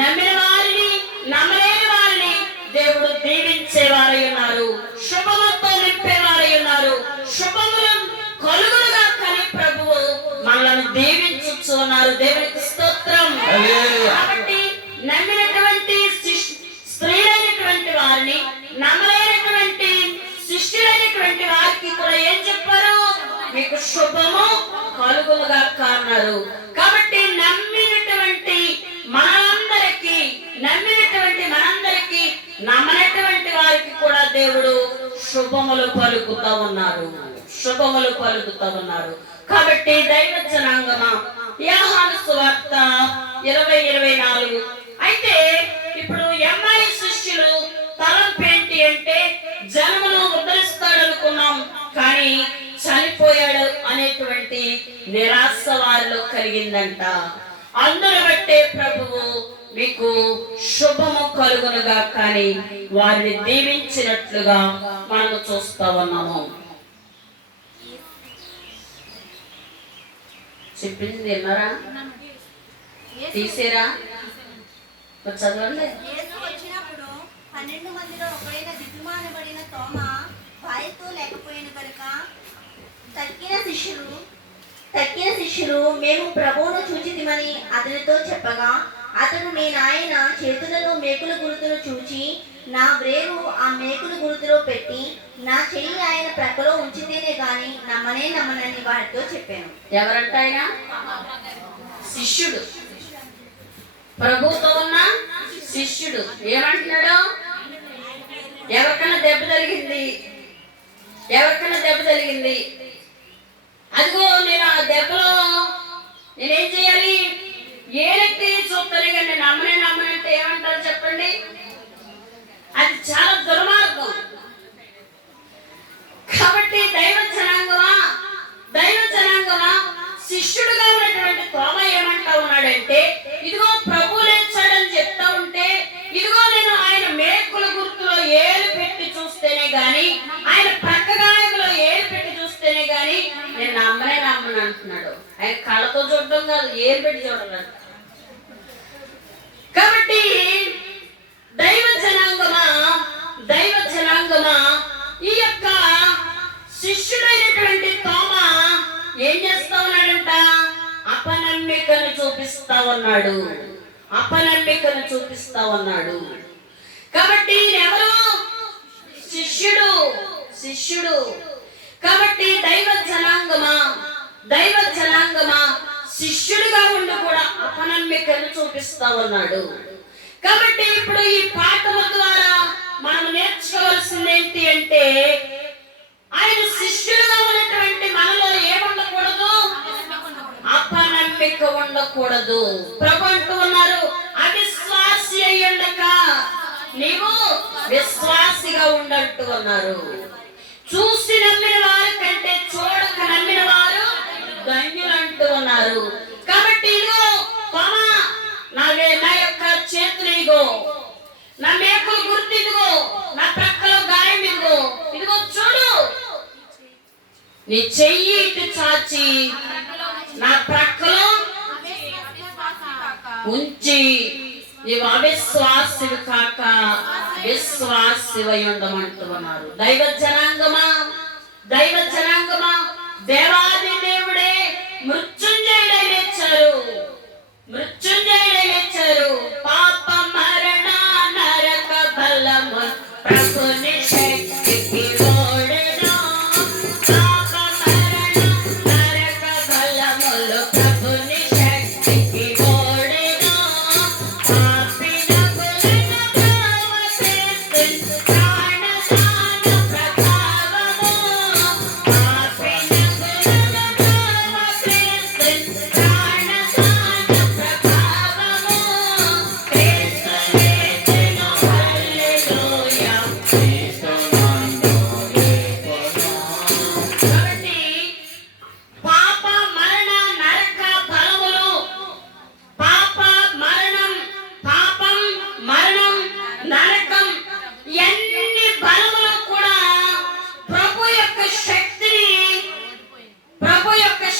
నమ్మిన వారిని నమ్మలేని వారిని దేవుడు దీవించేవారై ఉన్నారు. శుభముతో నింపేవారై ఉన్నారు. శుభములు కలుగులుగా కానీ ప్రభువు మనల్ని దీవించుచున్నారు. దేవునికి స్తోత్రం. కాబట్టి నమ్మినటువంటి స్త్రీలైనటువంటి వారిని, నమ్మలేనటువంటి శిష్యులైనటువంటి వారికి కూడా ఏం చెప్పారు? మీకు శుభము కలుగులుగా అన్నారు. కాబట్టి నమ్మినటువంటి మనందరికీ నమ్మనటువంటి వారికి కూడా దేవుడు శుభములు పలుకుతా ఉన్నారు. కాబట్టి దైవ జనాంగమా, యోహాను సువార్త 20:24. అయితే ఇప్పుడు ఎమ్మాయి శిష్యులు తలంపు ఏంటి అంటే జనమును ఉద్ధరిస్తాడు అనుకున్నాం, కానీ చనిపోయాడు అనేటువంటి నిరాశ వారిలో కలిగిందంట. అందును బట్టే ప్రభువు మీకు శుభము కలుగునుగా కానీ వారిని దీవించినట్లుగా మనము చూస్తా ఉన్నాము. చెప్పింది విన్నారా? తీసేరా? చదవండి. వచ్చినప్పుడు 12 మందిలో ఒకడైన దిద్దుమానబడిన తోమా భార్యతో లేకపోయిన కనుక తక్కిన శిష్యులు మేము ప్రభువును చూచితిమని అతనితో చెప్పగా, అతడు మీ నాయన చేతులలో మేకుల గుర్తును చూచి నా వ్రేవు ఆ మేకుల గుర్తులో పెట్టి నా చెయ్యి ఆయన ప్రక్కలో ఉంచితేనే గాని నమ్మనని వారితో చెప్పాను. ఎవరంట ఆయన? శిష్యుడు. ప్రభువుతో ఉన్న శిష్యుడు ఏమంటున్నాడు? ఎవరికన్నా దెబ్బ తగిలింది, అదిగో నేను ఆ దెబ్బలో నేనేం చేయాలి? ఏలెత్తి చూస్తాను కానీ నమ్మనంటే ఏమంటారు చెప్పండి? అది చాలా దుర్మార్గం. కాబట్టి దైవ జనాంగమా శిష్యుడుగా ఉన్నటువంటి తోమ ఏమంటా ఉన్నాడంటే, ఇదిగో ప్రభు లేచాడని చెప్తా ఉంటే, ఇదిగో నేను ఆయన మేకుల కళ్ళతో చూడడం కాదు, ఏం పెట్టి చూడాలంట. కాబట్టి దైవ జనాంగమా ఈ యొక్క శిష్యుడైనటువంటి తోమా ఏం చేస్తా ఉన్నాడంట? అపనమ్మికను చూపిస్తా ఉన్నాడు. కాబట్టి ఎవరు? శిష్యుడు. కాబట్టి దైవ జనాంగమా శిష్యుడిగా ఉండి కూడా అపనమ్మికను చూపిస్తా ఉన్నాడు. కాబట్టి ఇప్పుడు ఈ పాఠము ద్వారా మనం నేర్చుకోవాల్సింది ఏంటి అంటే, ఆయన శిష్యుడుగా ఉన్నటువంటి మనలో ఏముండకూడదు? అపనమ్మిక ఉండకూడదు. ప్రభు అంటూ ఉన్నారు, అవిశ్వాసి అయ్యుండక నీవు విశ్వాసిగా ఉండంటూ ఉన్నారు. చూసి నమ్మిన వారి కంటే చూడక నమ్మిన వారు ధన్యులు అంటూ ఉన్నారు. కాబట్టి ఇదిగో తోమా, నా యొక్క చేతులు ఇదిగో, నా మేకులు గుర్తు ఇదిగో, నా ప్రక్కలో గాయం ఇదిగో చూడు, నీ చెయ్యి ఇటు చాచి నా ప్రక్కలో ఉంచి నీవు అవిశ్వాసివి కాక విశ్వాసివై ఉండమంటూ ఉన్నారు. దైవ జనాంగమా దేవాది దేవుడే మృత్యుంజయుడై లేచారు. పాప మరణ నరక బలము ప్రభుని శక్తికి ఓడెను. పాప మరణ నరక బలములు ప్రభుని శక్తికి ఓడెను. పాపినగులను ప్రవశిస్తు ప్రాణదాన ప్రభావము. పాపినగులను ప్రవశిస్తు ప్రాణదాన ప్రభావము. క్రీస్తు యేసును హల్లెలూయా. కాబట్టి పాప మరణ నరక బలములు, పాపం మరణం నరకం ఎన్ని బలములు కూడా ప్రభు యొక్క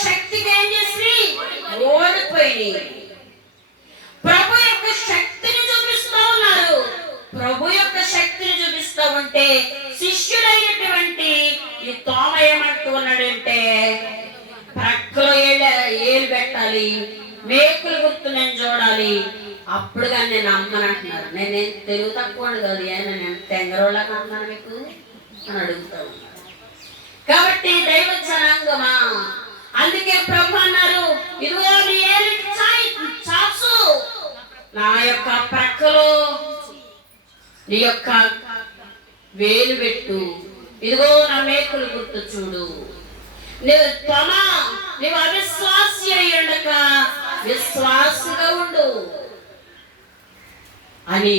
శక్తికి ఏం చేసి ఓడిపోయి ప్రభు యొక్క శక్తిని చూపిస్తా ఉంటే శిష్యుడైనటువంటి ఈ తోమ ఏమంటూ ఉన్నాడంటే, ప్రక్కలో ఏలు పెట్టాలి, మేకులు గుర్తు నేను చూడాలి, అప్పుడు కానీ నేను అమ్మనంటున్నారు. నేనేం తెలుగు తక్కువ కాదు, నేను తెంగరోళ్ళకి అన్నాను మీకు అని అడుగుతా ఉన్నాను. కాబట్టి దైవ జనాంగమా, అందుకే ప్రభు అన్నారు, ఇదిగో నీ ఏలు చాచు నా యొక్క ప్రక్కలో నీ యొక్క వేలు పెట్టు, ఇదిగో నా మేకులు గుర్తు చూడు. నీవు అవిశ్వాసి అయి ఉండక విశ్వాసిగా ఉండు అని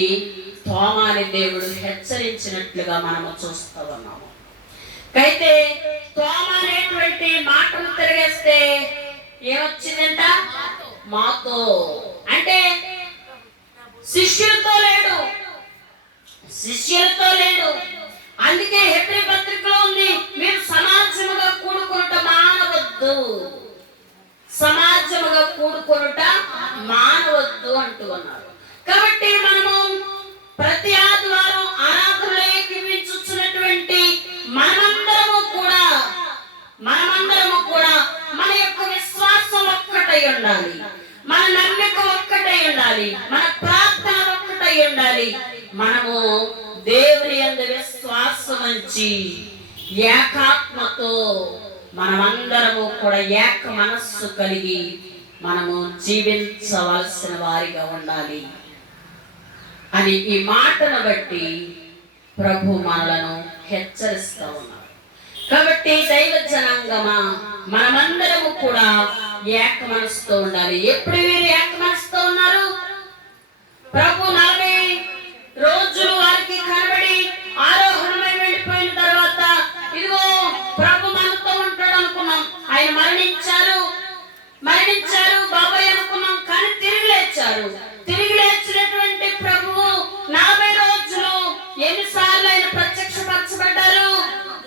తోమాని దేవుడు హెచ్చరించినట్లుగా మనము చూస్తూ ఉన్నాము. అయితే తోమ అనేటువంటి మాటలు తిరిగేస్తే ఏమొచ్చిందంట? మాతో అంటే శిష్యులతో లేడు. అందుకే హెబ్రీ పత్రికలో ఉంది, మీరు సమాజముగా కూడుకొనుట మానవద్దు అంటూ ఉన్నారు. కాబట్టి మనము ప్రతి ఆదివారం ఆరాధనలో ఏకీవించుచున్నటువంటి మనమందరము కూడా మన యొక్క విశ్వాసం ఒక్కటై ఉండాలి, మన నమ్మిక ఒక్కటై ఉండాలి, మన ప్రార్థన ఒక్కటై ఉండాలి. మనము దేవుని యందు విశ్వాసం ఉంచి ఏకాత్మతో మనమందరము కూడా ఏక మనస్సు కలిగి మనము జీవించవలసిన వారిగా ఉండాలి అని ఈ మాటను బట్టి ప్రభు మనలను హెచ్చరిస్తూ ఉన్నారు. కాబట్టి దైవ జనాంగమా, మనమందరము కూడా ఏక మనసుతో ఉండాలి. ఎప్పుడు వీరు ఏక మనసుతో ఉన్నారు? ప్రభు 40 రోజులు వారికి కనబడి ఆరోహణమై వెళ్ళిపోయిన తర్వాత ఇదిగో ప్రభు మనతో ఉంటాడు అనుకున్నాం. ఆయన మరణించారు బాబాయ్ అనుకున్నాం, కానీ తిరిగి లేచినటువంటి ప్రభువు 40 రోజులు ఎన్నిసార్లు ఆయన ప్రత్యక్షపరచబడ్డారు?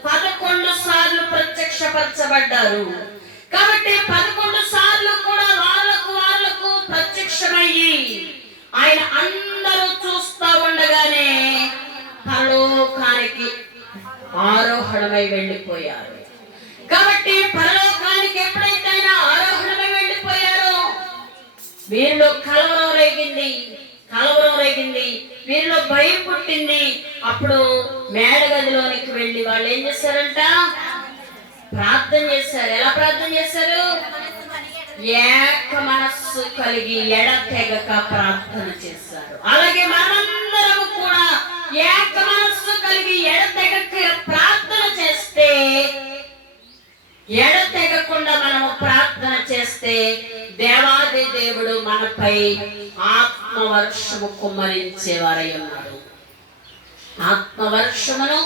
11 సార్లు ప్రత్యక్షపరచబడ్డారు. కాబట్టి 11 సార్లు కూడా ప్రత్యక్షమయ్యి ఆయన అందరూ చూస్తా ఉండగానే పరలోకానికి ఆరోహణమై వెళ్ళిపోయారు. కాబట్టి పరలోకానికి ఎప్పుడైతే ఆయన ఆరోహణమై వెళ్ళిపోయారో వీరిలో కలవరం రేగింది, వీరిలో భయం పుట్టింది. అప్పుడు మేడగదిలోనికి వెళ్ళి వాళ్ళు ఏం చేశారంట? ప్రార్థన చేశారు. ఎలా ప్రార్థన చేశారు? ఏక మనస్సు కలిగి ఎడతెగక ప్రార్థన చేశారు. అలాగే మనమందరము కూడా ఏక మనస్సు కలిగి ఎడతెగక ప్రార్థన చేస్తే, ఎడతెగకుండా మనము ప్రార్థన చేస్తే దేవాది దేవుడు మనపై ఆత్మవర్షము కుమ్మరించేవారై ఉన్నారు. ఆత్మవర్షమును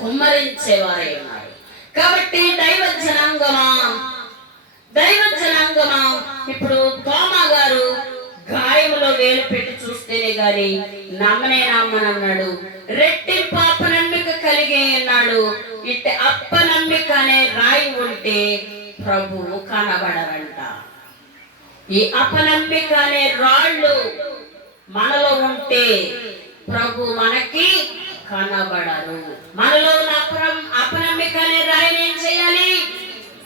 కుమ్మరించేవారై ఉన్నారు. కాబట్టి దైవ జనాంగమా ఇప్పుడు తోమా గారు గాయములో వేలు పెట్టి చూస్తేనే గాని నమ్మనన్నాడు. రెట్టింపు అపనమ్మిక కలిగి ఉన్నాడు. ఇట్టే అప్పనమ్మిక అనే రాయి ఉంటే ప్రభువు కనబడరంట. ఈ అపనమ్మిక అనే రాళ్ళు మనలో ఉంటే ప్రభు మనకి కనబడరు. మనలో ఉన్న అపనమ్మిక అనే రాయిని ఏం చేయాలి?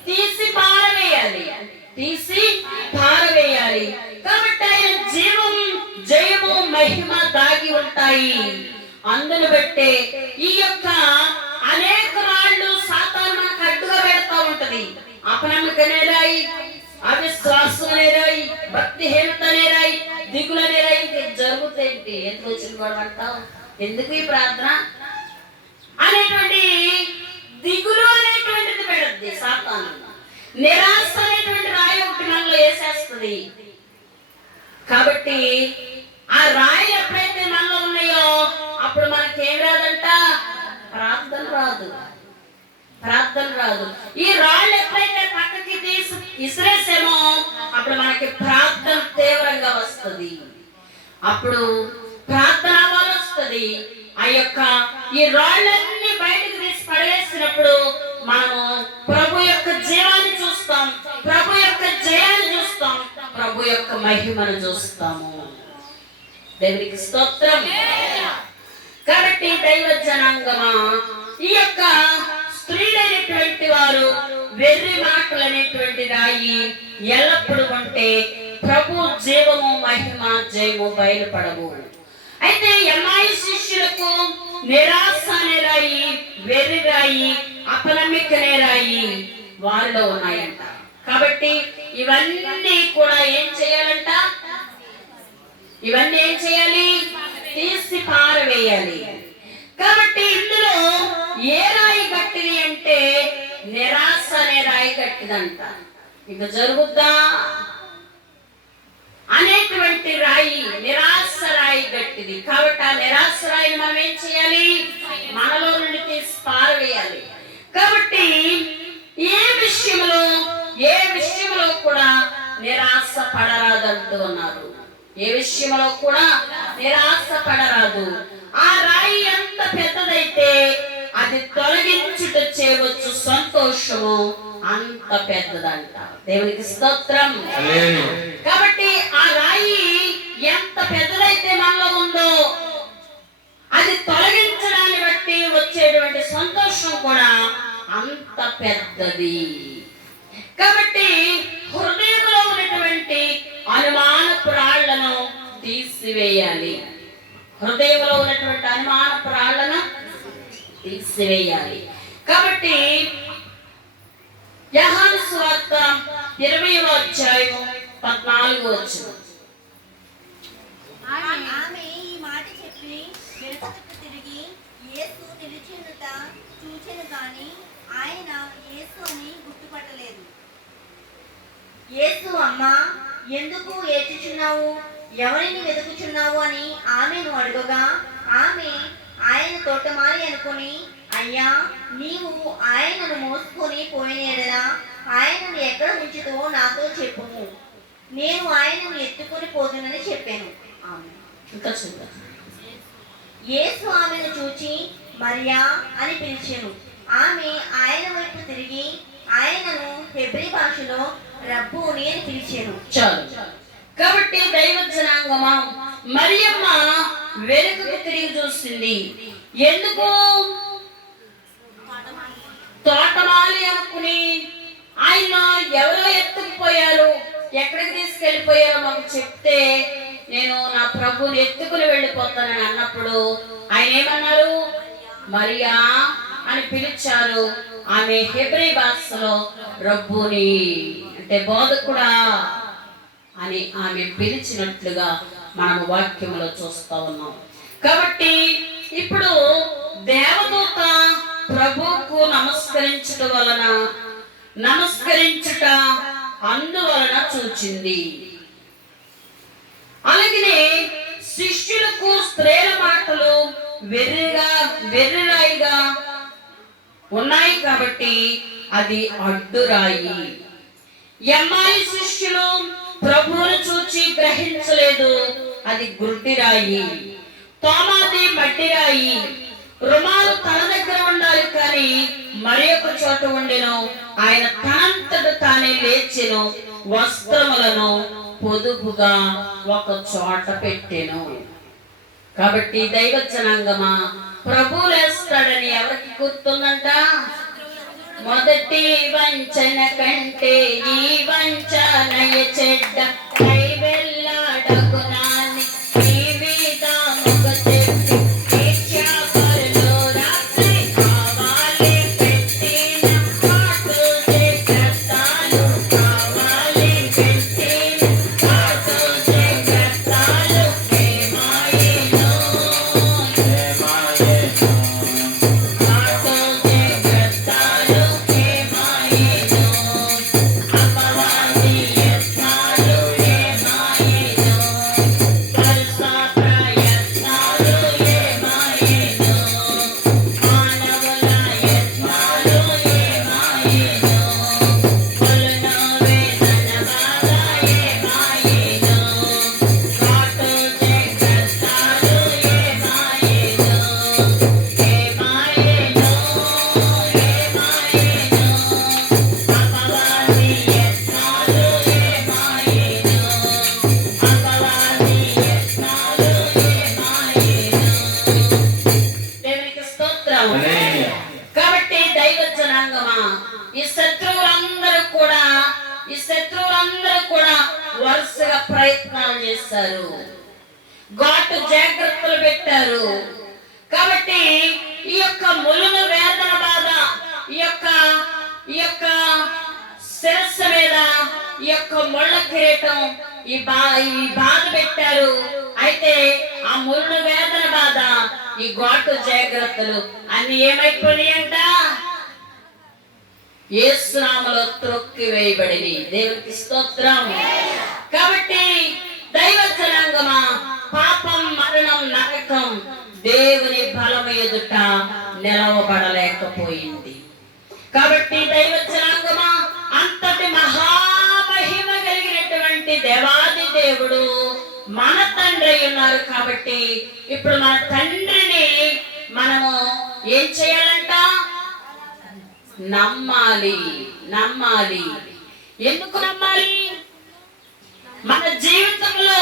తీసి పారవేయాలి. కాబట్టి ఆయన జయము మహిమ దాగి ఉంటాయి. అందును బట్టే ఈ యొక్క అనేక రాళ్ళు సాతాను మనకు అడ్డుగా పెడతా ఉంటది. అపనమ్మిక అనే రాయి, అవిశ్వాసం అనే రాయి, భక్తిహీనత అనే రాయి, దిగులు అనే రాయి. జరుగుతాయి. ఎందుకు వచ్చిన గొడవ అంటావు? ఎందుకు ఈ ప్రార్థన అనేటువంటి దిగులు అనేటువంటిది పెడద్ది సాతాను. నిరాశ అనేటువంటి రాయి ఒకటి మనలో వేసేస్తుంది. కాబట్టి ఆ రాయి ఎప్పుడైతే మనలో ఉన్నాయో అప్పుడు మనకేం రాదంట? ప్రార్థన రాదు. ఈ రాళ్ళు ఎప్పుడైతే పక్కకి తీసి ఇసిరేసేమో అప్పుడు మనకి ప్రార్థన తీవ్రంగా వస్తుంది. అప్పుడు ప్రార్థన వస్తుంది. ఈ రాళ్ళన్నీ బయటకు తీసి పడవేసినప్పుడు మనము ప్రభు యొక్క జీవాన్ని చూస్తాం, ప్రభు యొక్క జయాన్ని చూస్తాం, ప్రభు యొక్క మహిమను చూస్తాము. దేవునికి స్తోత్రం. కాబట్టి దైవ జనాంగమా, ఈ యొక్క స్త్రీలైనటువంటి వారు వెర్రి మాటలు అనేటువంటి రాయి ఎల్లప్పుడు ఉంటే ప్రభు జీవము మహిమ జయము బయలుపడవు. అయితే ఎమ్మాయి శిష్యులకు నిరాశ అనే రాయి, వెర్రి రాయి, అపనమ్మిక అనే రాయి వారిలో ఉన్నాయంట. కాబట్టి ఇవన్నీ కూడా ఏం చేయాలంట? ఇవన్నీ ఏం చేయాలి? తీసి పారవేయాలి. కాబట్టి ఇందులో ఏ రాయి గట్టిది అంటే నిరాశ అనే రాయి గట్టిదంట. ఇక జరుగుద్దా అనేటువంటి రాయి, నిరాశ రాయి గట్టిది. కాబట్టి ఆ నిరాశ రాయిని మనం ఏం చేయాలి? మనలో నుండి తీసి పారవేయాలి. కాబట్టి ఏ విషయంలో కూడా నిరాశ పడరాదంటూ ఉన్నారు. ఏ విషయంలో కూడా నిరాశ పడరాదు. ఆ రాయి ఎంత పెద్దదైతే అది తొలగించుట చేయవచ్చు సంతోషము అంత పెద్దదంట. దేవునికి స్తోత్రం. కాబట్టి ఆ రాయి ఎంత పెద్దదైతే మనలో ఉందో అది తొలగించడాన్ని బట్టి వచ్చేటువంటి సంతోషం కూడా అంత పెద్దది. కాబట్టి హృదయంలో ఉన్నటువంటి అనుమానపు రాళ్లను తీసివేయాలి. హృదయంలో ఉన్నటువంటి అనుమానపు రాళ్లను తీసివేయాలి. కాబట్టి యోహాను సువార్త 20వ అధ్యాయం 14వ వచనం. ఆమె ఈ మాట చెప్పి వెనుకకు తిరిగి యేసు నిలిచియుండుట చూచెను గాని ఆయన యేసు అని గుర్తుపట్టలేదు. యేసు, అమ్మా, ఎందుకు ఏడ్చుచున్నావు? ఎవరిని వెతుకుచున్నావు అని ఆమెను అడుగగా ఆమె ఆయన తోటమాలి అనుకుని, అయ్యా, నీవు ఆయనను మోసుకొని పోయిన ఎడల ఆయనను ఎక్కడ ఉంచుతో నాతో చెప్పుము, నేను ఆయనను ఎత్తుకొని పోదునని చెప్పాను. యేసు ఆమెను చూచి మరియా అని పిలిచెను. ఆమె ఆయన వైపు తిరిగి ఆయనను హెబ్రీ భాషలో రబ్బూని అని పిలిచెను. చాలు. కాబట్టి దైవ జనాంగమా, మరియమ్మ వెనుకకు తిరిగి చూసింది. ఎందుకు? తోటమాలి అనుకుని ఆయన ఎవరో ఎత్తుకుపోయారు, ఎక్కడికి తీసుకెళ్లిపోయారో మాకు చెప్తే నేను నా ప్రభుని ఎత్తుకుని వెళ్ళిపోతానని అన్నప్పుడు ఆయన ఏమన్నారు? మరియా అని పిలిచారు. ఆమె హెబ్రీ భాషలో రబ్బుని అంటే బోధకుడా అని ఆమె పిలిచినట్లుగా మనం వాక్యంలో చూస్తా ఉన్నాం. కాబట్టి ఇప్పుడు దేవదూత ప్రభువుకు నమస్కరించుట అందువలన చూచింది. అలాగనే శిష్యులకు స్త్రీల మాటలు వెర్రిరాయిగా ఉన్నాయి కాబట్టి అది అడ్డురాయి. ఎమ్మాయి శిష్యులు ప్రభువును చూచి గ్రహించలేదు, అది గుడ్డిరాయి. తోమాది మట్టిరాయి. రుమాలు తన దగ్గర ఉండాలి కానీ మరి ఒక చోట ఉండెను. ఆయన తనంతట తానే లేచెను, వస్త్రములను పొదుపుగా ఒక చోట పెట్టెను. కాబట్టి దైవ జనాంగమా, ప్రభు లేస్తాడని ఎవరికి గుర్తుందంట? మొదటి వంచన కంటే ఈ వంచనయ చెడ్డ, కై వెళ్ళాడగునాని ఈ విధముగా చెప్పి ఈర్ష్యాపరులు రాత్రి కావాలి పెట్టిన పాటు చేస్తాను, కావాలి పెట్టిన పాటు చేస్తాను. ఏమాయేనో కాబట్టి దైవ జనాంగమా, ఈ శత్రువులందరూ కూడా వరుసగా ప్రయత్నాలు చేశారు, ఘాటు జాగ్రత్తలు పెట్టారు. కాబట్టి ఈ యొక్క ములుము వేదన బాధ, ఈ యొక్క శిరస్సు మీద ఈ యొక్క ముళ్ళ కిరీటం, ఈ బాధ పెట్టారు. అయితే ఆ ముళ్ళు వేదన బాధ, ఈ ఘాటు జాగ్రత్తలు అన్ని ఏమైపోయినాయంట? యేసు నామములో త్రొక్కి వేయబడిని. దేవునికి స్తోత్రం. కాబట్టి దైవ జనాంగమా, పాపం, మరణం, నరకం దేవుని బలము ఎదుట నిలవబడలేకపోయింది. కాబట్టి దైవ జనాంగమా, అంతటి మహామహిమ కలిగినటువంటి దేవాది దేవుడు మన తండ్రి ఉన్నారు. కాబట్టి ఇప్పుడు మన తండ్రిని మనము ఏం చేయాలంట? నమ్మాలి. ఎందుకు నమ్మాలి? మన జీవితంలో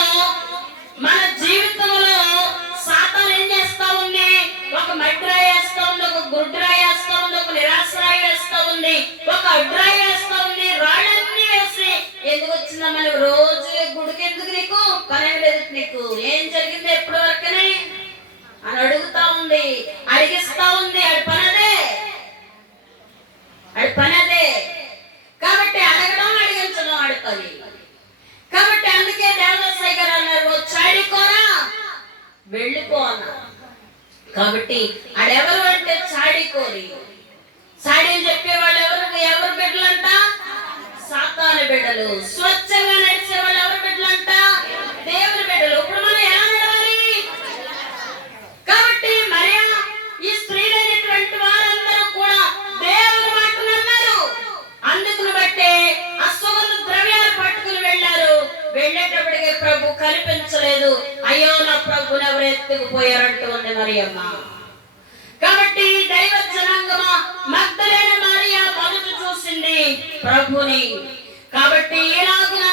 సాతాను ఏం చేస్తా ఉంది? ఒక మడ్రాయి వేస్తా ఉంది, ఒక గుడ్రాయి వేస్తా ఉంది, ఒక నిరాశ్రాయి వేస్తా ఉంది, ఒక అడ్రాయి వేస్తా ఉంది, రాళ్ళన్నీ వేసి ఎందుకు వచ్చిందా మనకు? రోజు గుడికి ఎందుకు? నీకు పని లేదు, నీకు ఏం జరిగింది ఎప్పటి వరకనే అని అడుగుతా ఉంది, అడిగిస్తా ఉంది. అది పనదే. కాబట్టి అడగడం, అడిగించడం ఆడి పని. కాబట్టి అందుకే దేవదాసయ్య గారు అన్నారు, చాడికోరా వెళ్ళిపోనా. కాబట్టి ఆడెవరు అంటే చాడికోరి. చాడీలు చెప్పేవాళ్ళు ఎవరు బిడ్డలంట? సాతాను బిడ్డలు. స్వచ్ఛంగా నడిచే వాళ్ళు ఎవరు బిడ్డలంట? దేవుని బిడ్డలు. ఇప్పుడు మనం ఎలా నడవాలి? కాబట్టి మరియా, ఈ స్త్రీలైనటువంటి వారందరూ కూడా దేవుని మాటను అన్నారు. అందుకుని బట్టే ఆ సుగంధ ద్రవ్యాలు పట్టుకుని వెళ్ళారు. వెళ్ళేటప్పటికే ప్రభు కనిపించలేదు. అయ్యో నా ప్రభుని ఎవరు ఎత్తుకుపోయారంటూ ఉంది మరియమ్మ. కాబట్టి దైవ జనాంగమా, మగ్దలేన మరియా మొదట చూసింది ప్రభుని. కాబట్టి ఎలాగున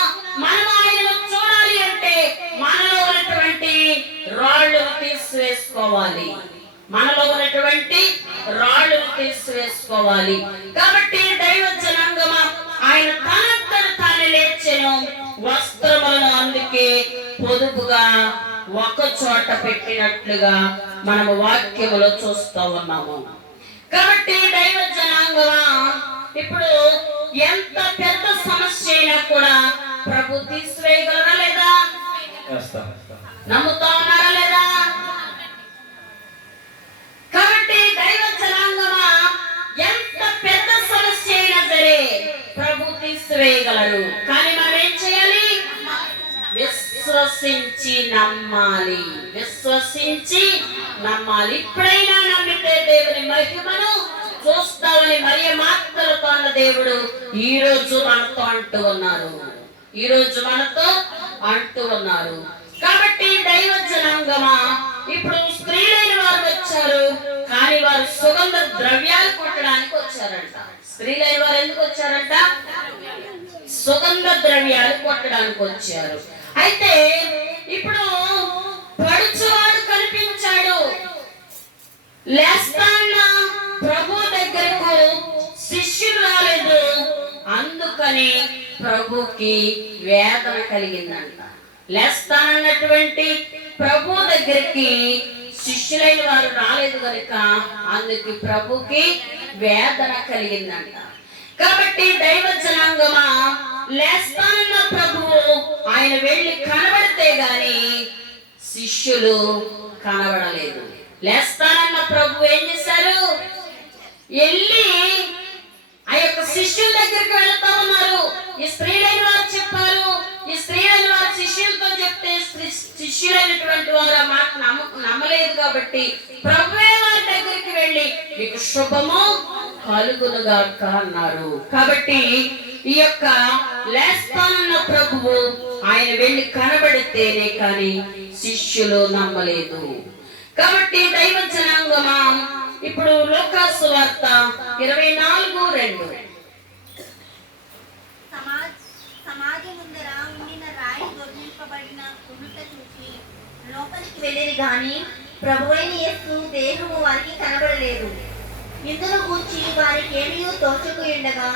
మనం ఆయనను చూడాలి రాళ్ళను తీసివేసుకోవాలి. మనలో ఉన్నటువంటి రాళ్ళను తీసివేసుకోవాలి. కాబట్టి దైవ జనాంగమా ఆయన తనంతట తాను లేచెను, వస్త్రములను అందుకే పొదుపుగా ఒక చోట పెట్టినట్లుగా మనము వాక్యములో చూస్తూ ఉన్నాము. కాబట్టి దైవ జనాంగమా ఇప్పుడు ఎంత పెద్ద సమస్య అయినా కూడా ప్రభు తీసివేయగలరా లేదా? నమ్ముతా ఉన్నారా లేదా? కాబట్టి దైవ జనాంగమా ఎంత పెద్ద సమస్య అయినా సరే ప్రభు తీసివేయగలరు. కానీ మనం ఏం చేయాలి? విశ్వసించి నమ్మాలి. విశ్వసించి నమ్మాలి. ఇప్పుడైనా నమ్మితే దేవుని మహిమను చూస్తామని మరియ మాటలతో అన్న దేవుడు ఈ రోజు మనతో అంటూ ఉన్నారు. ఈ రోజు మనతో అంటూ ఉన్నారు. కాబట్టి దైవ జనాంగమా ఇప్పుడు స్త్రీలైన వారు వచ్చారు, కానీ వారు సుగంధ ద్రవ్యాలు కొట్టడానికి వచ్చారంట. స్త్రీలైన వారు ఎందుకు వచ్చారంట? సుగంధ ద్రవ్యాలు కొట్టడానికి వచ్చారు. అయితే ఇప్పుడు పడుచువాడు కనిపించాడు. లేస్తాన్న ప్రభు దగ్గరకు శిష్యులు రాలేదు. అందుకని ప్రభుకి వేదన కలిగిందంట. లేస్తానన్నటువంటి ప్రభు దగ్గరికి శిష్యులైన వారు రాలేదు కనుక అందుకు ప్రభుకి వేదన కలిగిందంట. కాబట్టి దైవ జనాంగమా లేస్తానన్న ప్రభువు ఆయన వెళ్ళి కనబడితే గాని శిష్యులు కనబడలేదు. లేస్తానన్న ప్రభు ఏం చేశారు? వెళ్ళి ఆ యొక్క శిష్యుల దగ్గరికి వెళ్తా ఉన్నారు. ఈ స్త్రీలైన వారు చెప్పారు. ఈ స్త్రీలైన వారు శిష్యులతో చెప్తే శిష్యులైనటువంటి వారు ఆ మాట నమ్మలేదు. కాబట్టి ప్రభువే వారి దగ్గరికి వెళ్ళి మీకు శుభము కలుగునుగాక అన్నారు. కాబట్టి ఈ యొక్క లేస్తానన్న ప్రభువు ఆయన వెళ్ళి కనబడితేనే కానీ శిష్యులు నమ్మలేదు. కాబట్టి దైవ జనాంగమా ఇప్పుడు లూకా సువార్త 24:2 సమాధి ముందర ఉండిన రాయి దొర్లింపబడిన ఉండుట చూసి లోపలికి వెళ్ళిరి గాని ప్రభువైన యేసు దేహము వారికి కనబడలేదు. ఇందును గూర్చి వారికి ఏమీ తోచకుండగా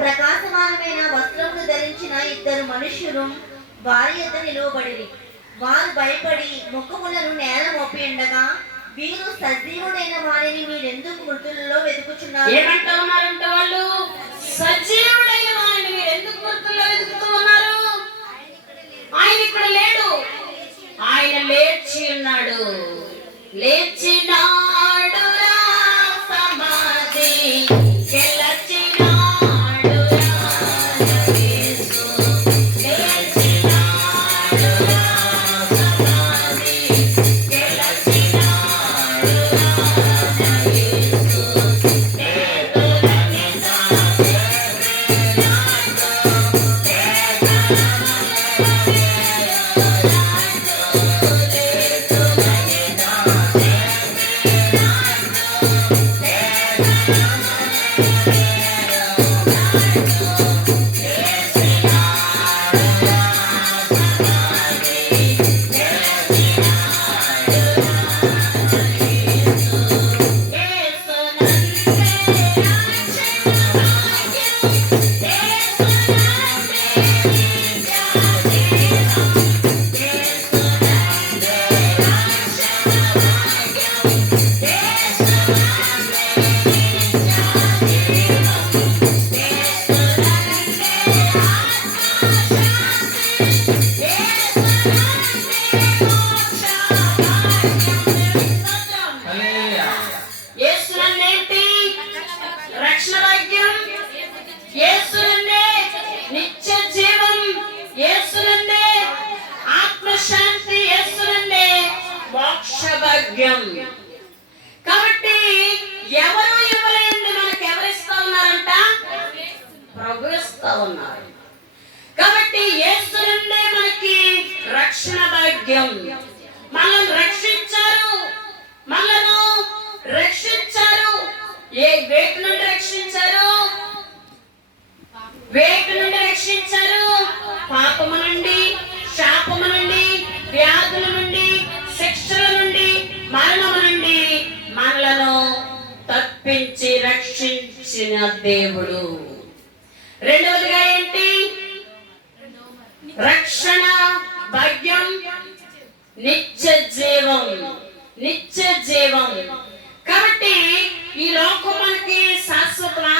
ప్రకాశమానమైన వస్త్రములు ధరించిన ఇద్దరు మనుష్యులు వారి యొద్ద నిలువబడిరి. వారు భయపడి ముఖములను నేల మోపి ఉండగా వీరు సజీవుడైన వారిని మీరెందుకు మృతులలో వెతుకుచున్నారు? ఏమంటా ఉన్నారంట వాళ్ళు? సజీవుడైన వారిని మీరు ఎందుకు మృతుల్లో వెతుకుతూ ఉన్నారు? ఆయన ఇక్కడ లేడు. ఆయన లేచి ఉన్నాడు. లేచినాడు రా సమాధి గెలచినాడు రా యేసు. లేచినాడు రా సమాధి గెలచినాడు రా యేసు. యేసునందేంటి? రక్షణ భాగ్యం. యేసునందే నిత్య జీవం. యేసునందే ఆత్మశాంతి. యేసునందే మోక్ష భాగ్యం. కాబట్టి ఎవరు ఇవ్వలేంది మనకు ఎవరిస్తా ఉన్నారంట? ప్రభు ఇస్తా ఉన్నారు. కాబట్టి యేసునందే మనకి రక్షణ భాగ్యం. మనల్ని రక్షించారు. మనలను రక్షించారు. ఏ వేటి నుండి రక్షించారు? వేటి నుండి రక్షించారు? పాపము నుండి, శాపము నుండి, వ్యాధుల నిత్య జీవం. కాబట్టి ఈ లోకం మనకి శాశ్వతమా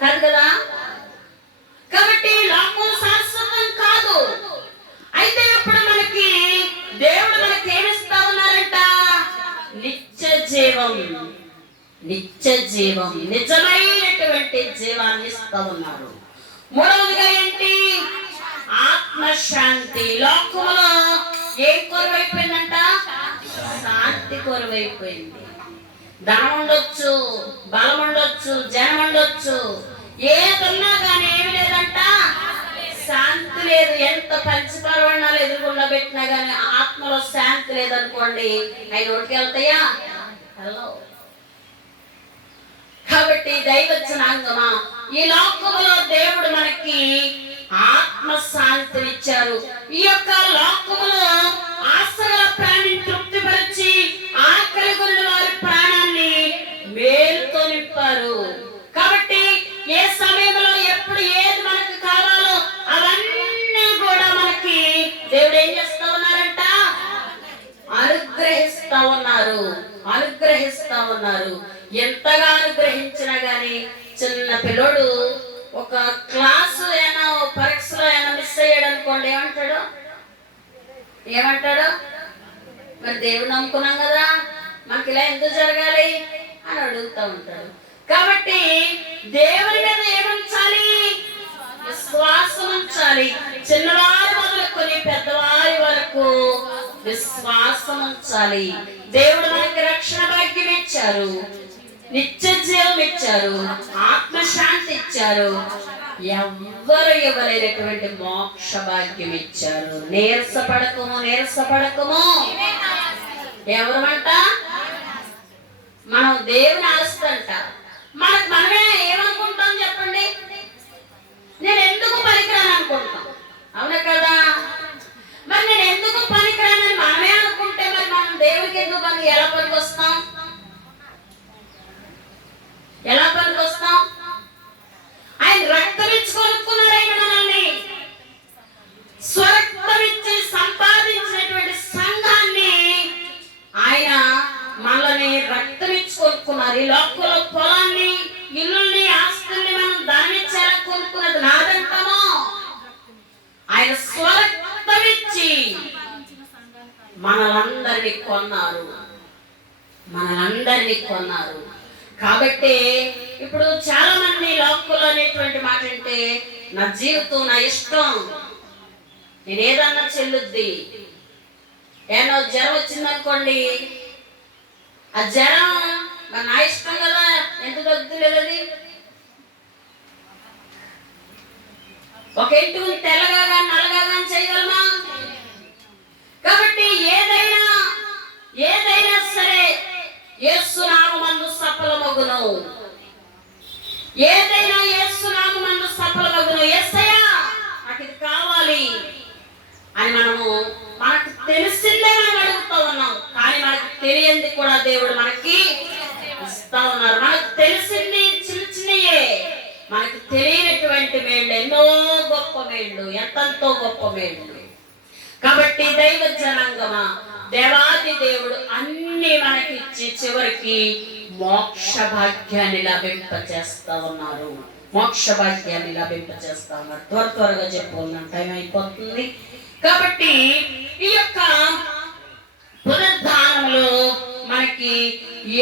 కాదు కదా. కాబట్టి ఈ లోకం శాశ్వతం కాదు. అయితే ఇప్పుడు మనకి దేవుడు మనకి ఏమిస్తా ఉన్నారంట? నిత్య జీవం. నిత్య జీవం, నిజమైనటువంటి జీవాన్ని ఇస్తా ఉన్నారు. మూడవదిగా ఏంటి? ఆత్మశాంతి. లోకంలో ఏం కొరవైపోయిందంట? శాంతి కొరవైపోయింది. ధనం ఉండొచ్చు, బలం ఉండొచ్చు, జనం ఉండొచ్చు, ఏదన్నా కానీ ఏమి లేదంట, శాంతి లేదు. ఎంత పంచపర్వణాలు ఎదురుకుండా పెట్టినా కానీ ఆత్మలో శాంతి లేదనుకోండి, అవి నోటికి వెళ్తాయా? హలో. కాబట్టి దైవజనాంగమా, ఈ లోకములో దేవుడు మనకి ఆత్మ శాంతినిచ్చారు. ఈ యొక్క లోకములో ఆశల ప్రాణిని తృప్తిపరిచి ఆకలి కొన్న వారి ప్రాణాన్ని మేలుతో నింపారు. కాబట్టి ఏ సమయంలో ఎప్పుడు ఏది మనకు కావాలో అవన్నీ కూడా మనకి దేవుడు ఏం చేస్తా ఉన్నారంట? అనుగ్రహిస్తా ఉన్నారు. అనుగ్రహిస్తా ఉన్నారు. ఎంతగా అనుగ్రహించినా గాని చిన్న పిల్లోడు ఒక క్లాసు ఏమైనా పరీక్షలో ఏమైనా మిస్ అయ్యాడు అనుకోండి, ఏమంటాడు? మరి దేవుడు నమ్ముకున్నాం కదా, మనకి ఇలా ఎందుకు జరగాలి అని అడుగుతూ ఉంటాడు. కాబట్టి దేవుని మీద ఏముంచాలి? విశ్వాసం ఉంచాలి. చిన్నవారి మొదలుకొని పెద్దవారి వరకు విశ్వాసం ఉంచాలి. దేవుడు మనకి రక్షణ భాగ్యం ఇచ్చారు, నిత్య జీవం ఇచ్చారు, ఆత్మశాంతి ఇచ్చారు, ఎవ్వరు ఇవ్వలేనటువంటి మోక్ష భాగ్యం ఇచ్చారు. నీరసపడకము, నీరసపడకము. ఎవరమంట? మనం దేవుని ఆస్తంట. మనమే ఏమనుకుంటాం చెప్పండి? నేను ఎందుకు పనికిరాను అనుకుంటాం, అవునా కదా? మరి నేను ఎందుకు పనికిరానని మనమే అనుకుంటే మరి మనం దేవుడికి ఎందుకు ఎలా పనికొస్తాం? ఎలా పనికొస్తాం? ఆయన రక్తం ఇచ్చి కొనుక్కున్నారు. ఆయన మనల్ని స్వరక్తం ఇచ్చి సంపాదించినటువంటి సంఘాన్ని ఆయన మనల్ని రక్తం ఇచ్చి కొనుక్కున్నారు. ఈ లోకంలో పొలాన్ని, ఇల్లుల్ని, ఆస్తుల్ని మనం దానిచ్చి ఎలా కొనుక్కున్నది నాదంటామో, ఆయన స్వరక్తం ఇచ్చి మనలందరినీ కొన్నారు. మనలందరినీ కొన్నారు. కాబట్టి ఇప్పుడు చాలా మంది లోకంలో అనేటువంటి మాట అంటే, నా జీవితం, నా ఇష్టం, నేను ఏదన్నా చెల్లుద్ది. ఏమో జ్వరం వచ్చిందనుకోండి, ఆ జ్వరం మరి నా ఇష్టం కదా, ఎందుకు తగ్గుతులేదు? అది ఒక ఇంటి తెల్లగా కానీ నల్లగా కానీ చేయగలమా? కాబట్టి ఏదైనా సరే యేసు నామమున సఫలమగును. ఏదైనా యేసు నామమున సఫలమగును. యేసయ్యా నాకు ఇది కావాలి అని మనకు తెలిసిందే మనం అడుగుతా ఉన్నాం. కానీ మనకు తెలియంది కూడా దేవుడు మనకి ఇస్తా ఉన్నారు. మనకు తెలిసింది చిన్న చిన్నయే, మనకు తెలియనటువంటి మేళ్ళు ఎన్నో గొప్ప మేళ్ళు, ఎంతో గొప్ప మేళ్ళు. కాబట్టి దైవ జనాంగమా, దేవాది దేవుడు అన్ని మనకి ఇచ్చి చివరికి మోక్ష భాగ్యాన్ని లభింపచేస్తా ఉన్నారు. మోక్ష భాగ్యాన్ని లభింపచేస్తా ఉన్నారు. త్వరగా చెప్పుకున్నాం, టైం అయిపోతుంది. కాబట్టి ఈ యొక్క పునరుద్ధానంలో మనకి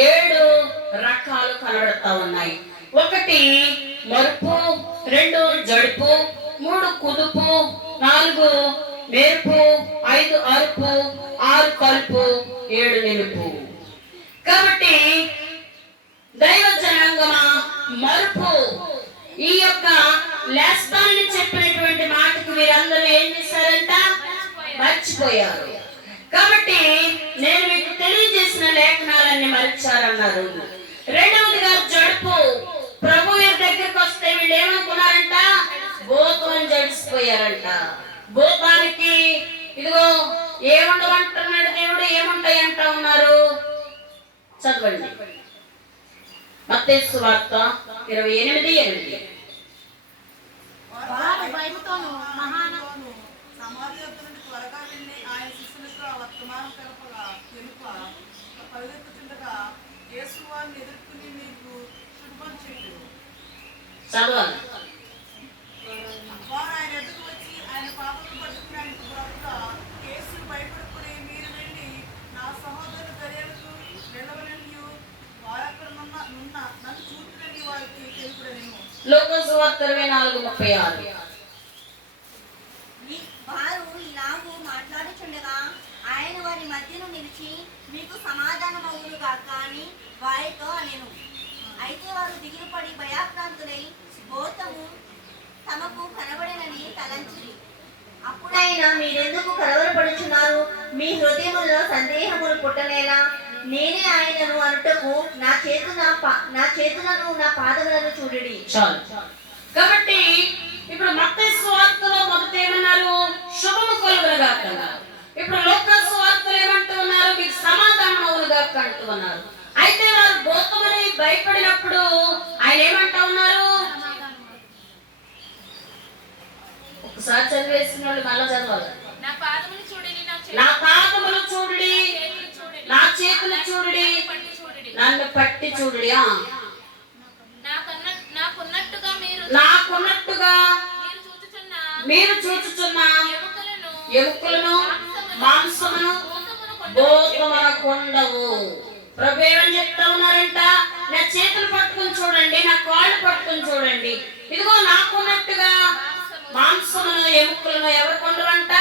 7 రకాలు కనబడతా ఉన్నాయి. 1 మరుపు, 2 జడుపు, 3 కుదుపు, 4 మెరుపు, 5 అరుపు, 6 కలుపు, 7 నిలుపు. కాబట్టి దైవ జనాంగమా, మరుపు ఈ యొక్క లేస్తానని చెప్పినటువంటి మాటకు వీరందరూ ఏం చేశారంట? మర్చిపోయారు. కాబట్టి నేను మీకు తెలియజేసిన లేఖనాలన్నీ మర్చారన్నారు. రెండవదిగా జడుపు. ప్రభు దగ్గరికి వస్తే వీళ్ళు ఏమనుకున్నారంట? భూతం జడిసిపోయారంట. భూతానికి ఇదిగో ఏముండవంటున్నాడు దేవుడు, ఏముంటాయి అంటా ఉన్నారు. చదవండి మత్తయి సువార్త 28:8. వారు భయముతోను యొక్క వర్తమానం తెలుప పరిగెత్తుతుండగా యేసు వారిని ఎదుర్కొని మీకు శుభం చెప్పు. చదవాలి. వారు ఆయన ఎదుగు వచ్చి ఆయన పాపను పట్టుకుని ఆయనకు బ్రతుక యేసు భయపడుకుని మీరు వెళ్ళి నా సహోదరు గర్యలకు నిలవననియు వారు అక్కడ నున్న నన్ను చూపునని వారికి తెలుపుడని. లోకాసు వార్త 24:36. వారు ఇలాగూ మాట్లాడుచుండగా ఆయన వారి మధ్యను నిలిచి మీకు సమాధానమవును గాక అని వారితో అనెను. అయితే వారు దిగులు పడి భయాక్రాంతులై భూతము తమకు కనబడేనని తలంచిరి. అప్పుడైనా మీరెందుకు కలవరపడుచున్నారు? మీ హృదయములో సందేహములు పుట్టనేలా? నేనే ఆయనను అనుటకు నా చేతులను నా పాదములను చూడుడి. చాలు. కాబట్టి ఇప్పుడు మత్తయి సువార్తలో మొదట ఏమన్నారు? శుభము కలుగునుగాక అన్నారు. ఇప్పుడు లోకాసు సువార్తలో ఏమంటున్నారు? మీకు సమాధానం అవునుగాక అంటున్నారు. అయితే వారు భూతమని భయపడినప్పుడు ఆయన ఏమంటా ఉన్నారు? ఒకసారి చదివేసిన వాళ్ళు మళ్ళా చదవాలి. నా పాదములు చూడండి, నా పాదములు చూడుడి, నా చేతులు చూడుడి, పట్టి చూడండి. నన్ను పట్టి చూడుడి. నాకున్నట్టుగా మీరు చూచుచున్న ఎముకలను మాంసమును భూతమునకుండవు. ప్రభు ఏమని చెప్తా ఉన్నారంట? నా చేతులు పట్టుకుని చూడండి, నా కాళ్ళు పట్టుకుని చూడండి. ఇదిగో నాకున్నట్టుగా మాంసమును ఎముకలను ఎవరికి ఉండవంట?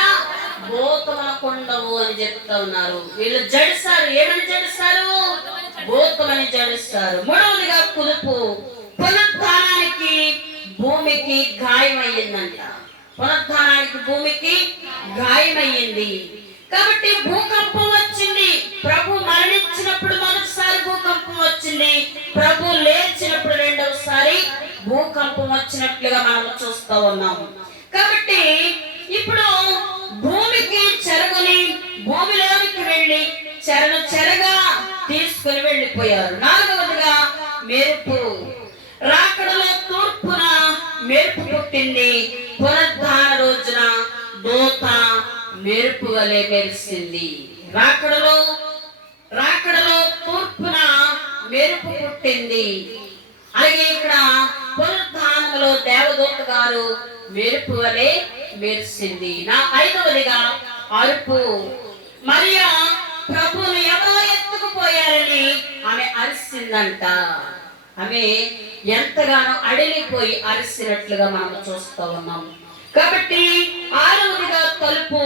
భూతమునకుండవు అని చెప్తా ఉన్నారు. వీళ్ళు జడిస్తారు. ఏమని జడిస్తారు? భూతమని జడిస్తారు. మూడవదిగా కుదుపు. పునరుద్ధానానికి భూమికి గాయమయ్యిందంట. పునరుద్ధానానికి భూమికి గాయమయ్యింది. కాబట్టి భూకంపం వచ్చింది. ప్రభు మరణించినప్పుడు మొదటిసారి భూకంపం వచ్చింది. ప్రభు లేచినప్పుడు రెండవసారి భూకంపం వచ్చినట్లుగా మనం చూస్తూ ఉన్నాము. కాబట్టి ఇప్పుడు భూమికి చెరగని భూమిలోనికి వెళ్ళి చెరగా తీసుకుని వెళ్ళిపోయారు. నాలుగవదిగా మెరుపు. రాకడలో తూర్పున మెరుపు పుట్టింది. పునరుద్ధాన రోజున దూత మెరుపు వలె మెరిసింది. రాకడలో తూర్పున మెరుపు పుట్టింది. అలాగే ఇక్కడ పునరుద్ధానంలో దేవదూత గారు మెరుపు వలె మెరిసింది. నా ఐదవదిగా అరుపు. మరియా ప్రభువును ఎవరో ఎత్తుకుపోయారని ఆమె అరిసిందంట. ఆమె ఎంతగానో అడిలిపోయి అరిసినట్లుగా మనం చూస్తూ ఉన్నాం. కాబట్టి ఆరవదిగా తలుపు.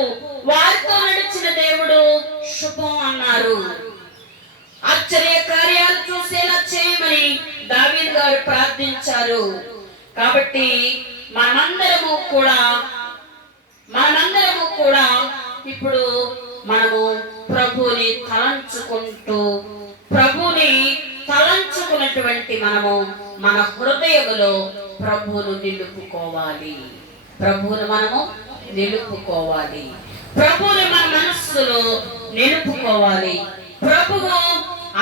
వారితో నడిచిన దేవుడు శుభం అన్నారు. ఆశ్చర్య కార్యాలు చూసేలా చేయమని దావీదు గారు ప్రార్థించారు. కాబట్టి మనమందరము కూడా ఇప్పుడు మనము ప్రభువుని తలంచుకున్నటువంటి మనము మన హృదయములో ప్రభువును నిలుపుకోవాలి. ప్రభువును మనము నిలుపుకోవాలి. ప్రభువుని మన మనస్సులో నిలుపుకోవాలి. ప్రభువు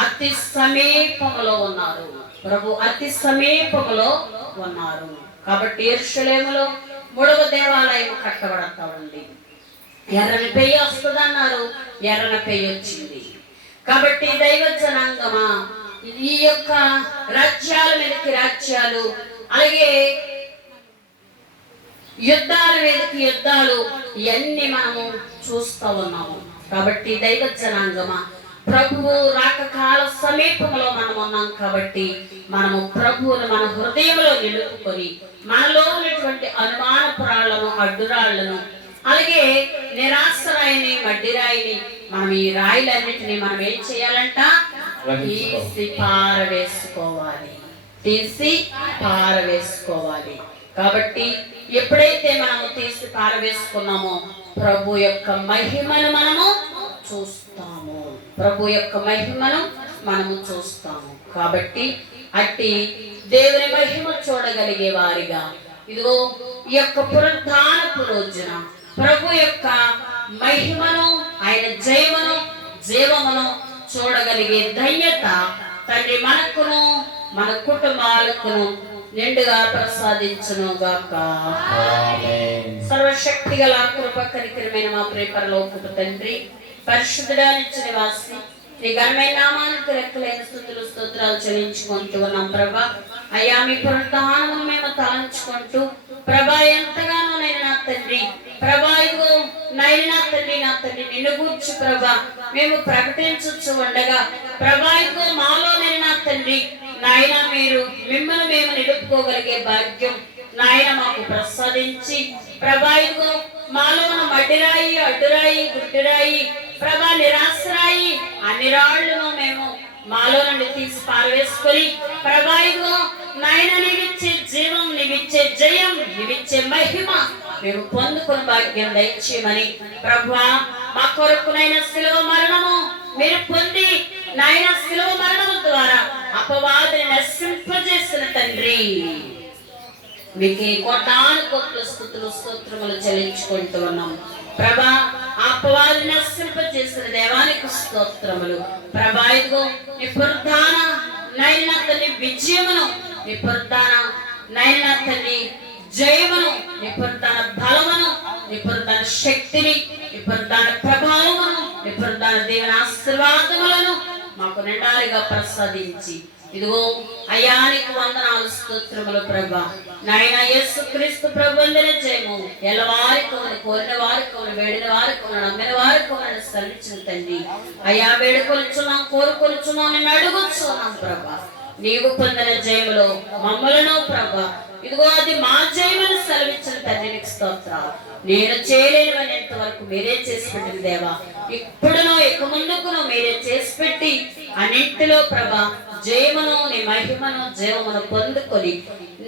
అతి సమీపములో ఉన్నారు. ప్రభు అతి సమీపములో ఉన్నారు. కాబట్టి యెరూషలేములో 3వ దేవాలయం కట్టబడతా ఉంది. ఎర్రని పెయ్యి వస్తుంది అన్నారు. ఎర్రని పెయ్యి వచ్చింది. కాబట్టి దైవ జనాంగమా, ఈ యొక్క రాజ్యాల మీదకి రాజ్యాలు, అలాగే యుద్ధాల మీదకి యుద్ధాలు, ఇవన్నీ మనము చూస్తూ ఉన్నాము. కాబట్టి దైవ జనాంగమా, ప్రభువు రాకకాల సమీపంలో మనం ఉన్నాం. కాబట్టి మనము ప్రభువును మన హృదయంలో నిలుపుకొని మనలో ఉన్నటువంటి అనుమానపురాళ్లను, అడ్డురాళ్లను, అలాగే నిరాశరాయిని, మడ్డిరాయిని, మనం ఈ రాయిలన్నిటిని మనం ఏం చేయాలంట? తీసి పారవేసుకోవాలి. కాబట్టి ఎప్పుడైతే మనము తీసి పారవేసుకున్నామో ప్రభు యొక్క మహిమను మనము చూస్తాము. కాబట్టి అట్టి దేవుని మహిమ చూడగలిగే వారిగా ఇదిగో ఈ యొక్క పునరుద్ధానపు రోజున ప్రభు యొక్క మహిమను, ఆయన జయమును, జీవమును చూడగలిగే ధన్యత తండ్రి మనకును మన కుటుంబాలకును నిండుగా ప్రసాదించును గాక. సర్వశక్తి గల కృప కనికరమైన మా ప్రియ పరలోకపు తండ్రి, పరిశుద్ధుడా నిత్య నివాసి నీ ఘనమైన నామానికి లెక్కలేని స్తుతులు స్తోత్రాలు చెల్లించుకుంటూ ఉన్నాం ప్రభా. అయ్యా మీ పునరుద్ధానమును మేము తలంచుకుంటూ ప్రభా ఎంతగానో నేను నా తండ్రి ప్రభా ఇదిగో నైనా నా తండ్రి నిన్ను గూర్చి ప్రభా మేము ప్రకటించు ఉండగా ప్రభా ఇదిగో మాలో నేను నా తండ్రి నాయన మీరు మిమ్మల్ని మేము నిలుపుకోగలిగే భాగ్యం నాయన మాకు ప్రసాదించి ప్రభా ఇదిగో మాలో ఉన్న మడ్డిరాయి అడ్డురాయి గుడ్డురాయి ప్రభా నిరాశరాయి అన్ని రాళ్లను మేము మాలో నుండి తీసి పారవేసుకొని ప్రభా ఇదిగో నాయన నీవిచ్చే జీవం నీవిచ్చే జయం నీవిచ్చే మహిమ మేము పొందుకుని భాగ్యం దయచేయమని ప్రభువా మా కొరకునైన శిలువ మరణము మీరు పొంది నాయన శిలువ మరణము ద్వారా అపవాదిని నశింపజేసిన తండ్రి మీకు కోటాను కోట్ల స్తుతులు స్తోత్రములు చెల్లించుకుంటూ ఉన్నాం ప్రభా. అపవాదిని నశింపజేసిన దేవానికి స్తోత్రములు ప్రభా. ఇదిగో నీ పునరుద్ధాన నైనా తల్లి విజయమును నీ పునరుద్ధాన నైనా తల్లి జయమును నీ పునరుద్ధాన బలమును నీ పునరుద్ధాన శక్తిని నీ పునరుద్ధాన ప్రభావమును నీ పునరుద్ధాన దేవుని ఆశీర్వాదములను మాకు నిండాలిగా ప్రసాదించి ఇదిగో అయానికి వందనాలు స్తోత్రములు ప్రభా. నాయన యేసుక్రీస్తు ప్రభు జయము ఎల్లవారికి కోరిన వారికి వేడిన వారికి నమ్మిన వారికి సరించిన తండ్రి అయ్యా వేడుకొలుచున్నాం కోరుకొలుచున్నాం నిన్ను అడుగుచున్నాం ప్రభా. నీవు పొందిన జయములో మమ్మలను ప్రభా ఇదిగో అది మా జయమని సెలవిచ్చిన తండ్రికి స్తోత్రాలు. నేను చేయలేనివనేంత వరకు మీరే చేసి పెట్టిన దేవా ఇప్పుడునో ఇక ముందుకును మీరే చేసి పెట్టి అన్నింటిలో ప్రభా జయమును నీ మహిమను జయమును పొందుకొని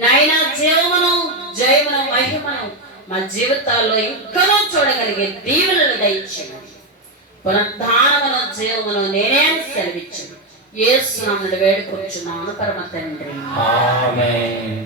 నాయన జీవమును జయమును మహిమను మా జీవితాల్లో ఇంకనూ చూడగలిగే దీవెనలు దయచేయండి. పునరుద్ధానమును జీవమును నేనే సెలవిచ్చును యేసు నామమున వేడుకొంచున్నాను పరమ తండ్రి. ఆమేన్.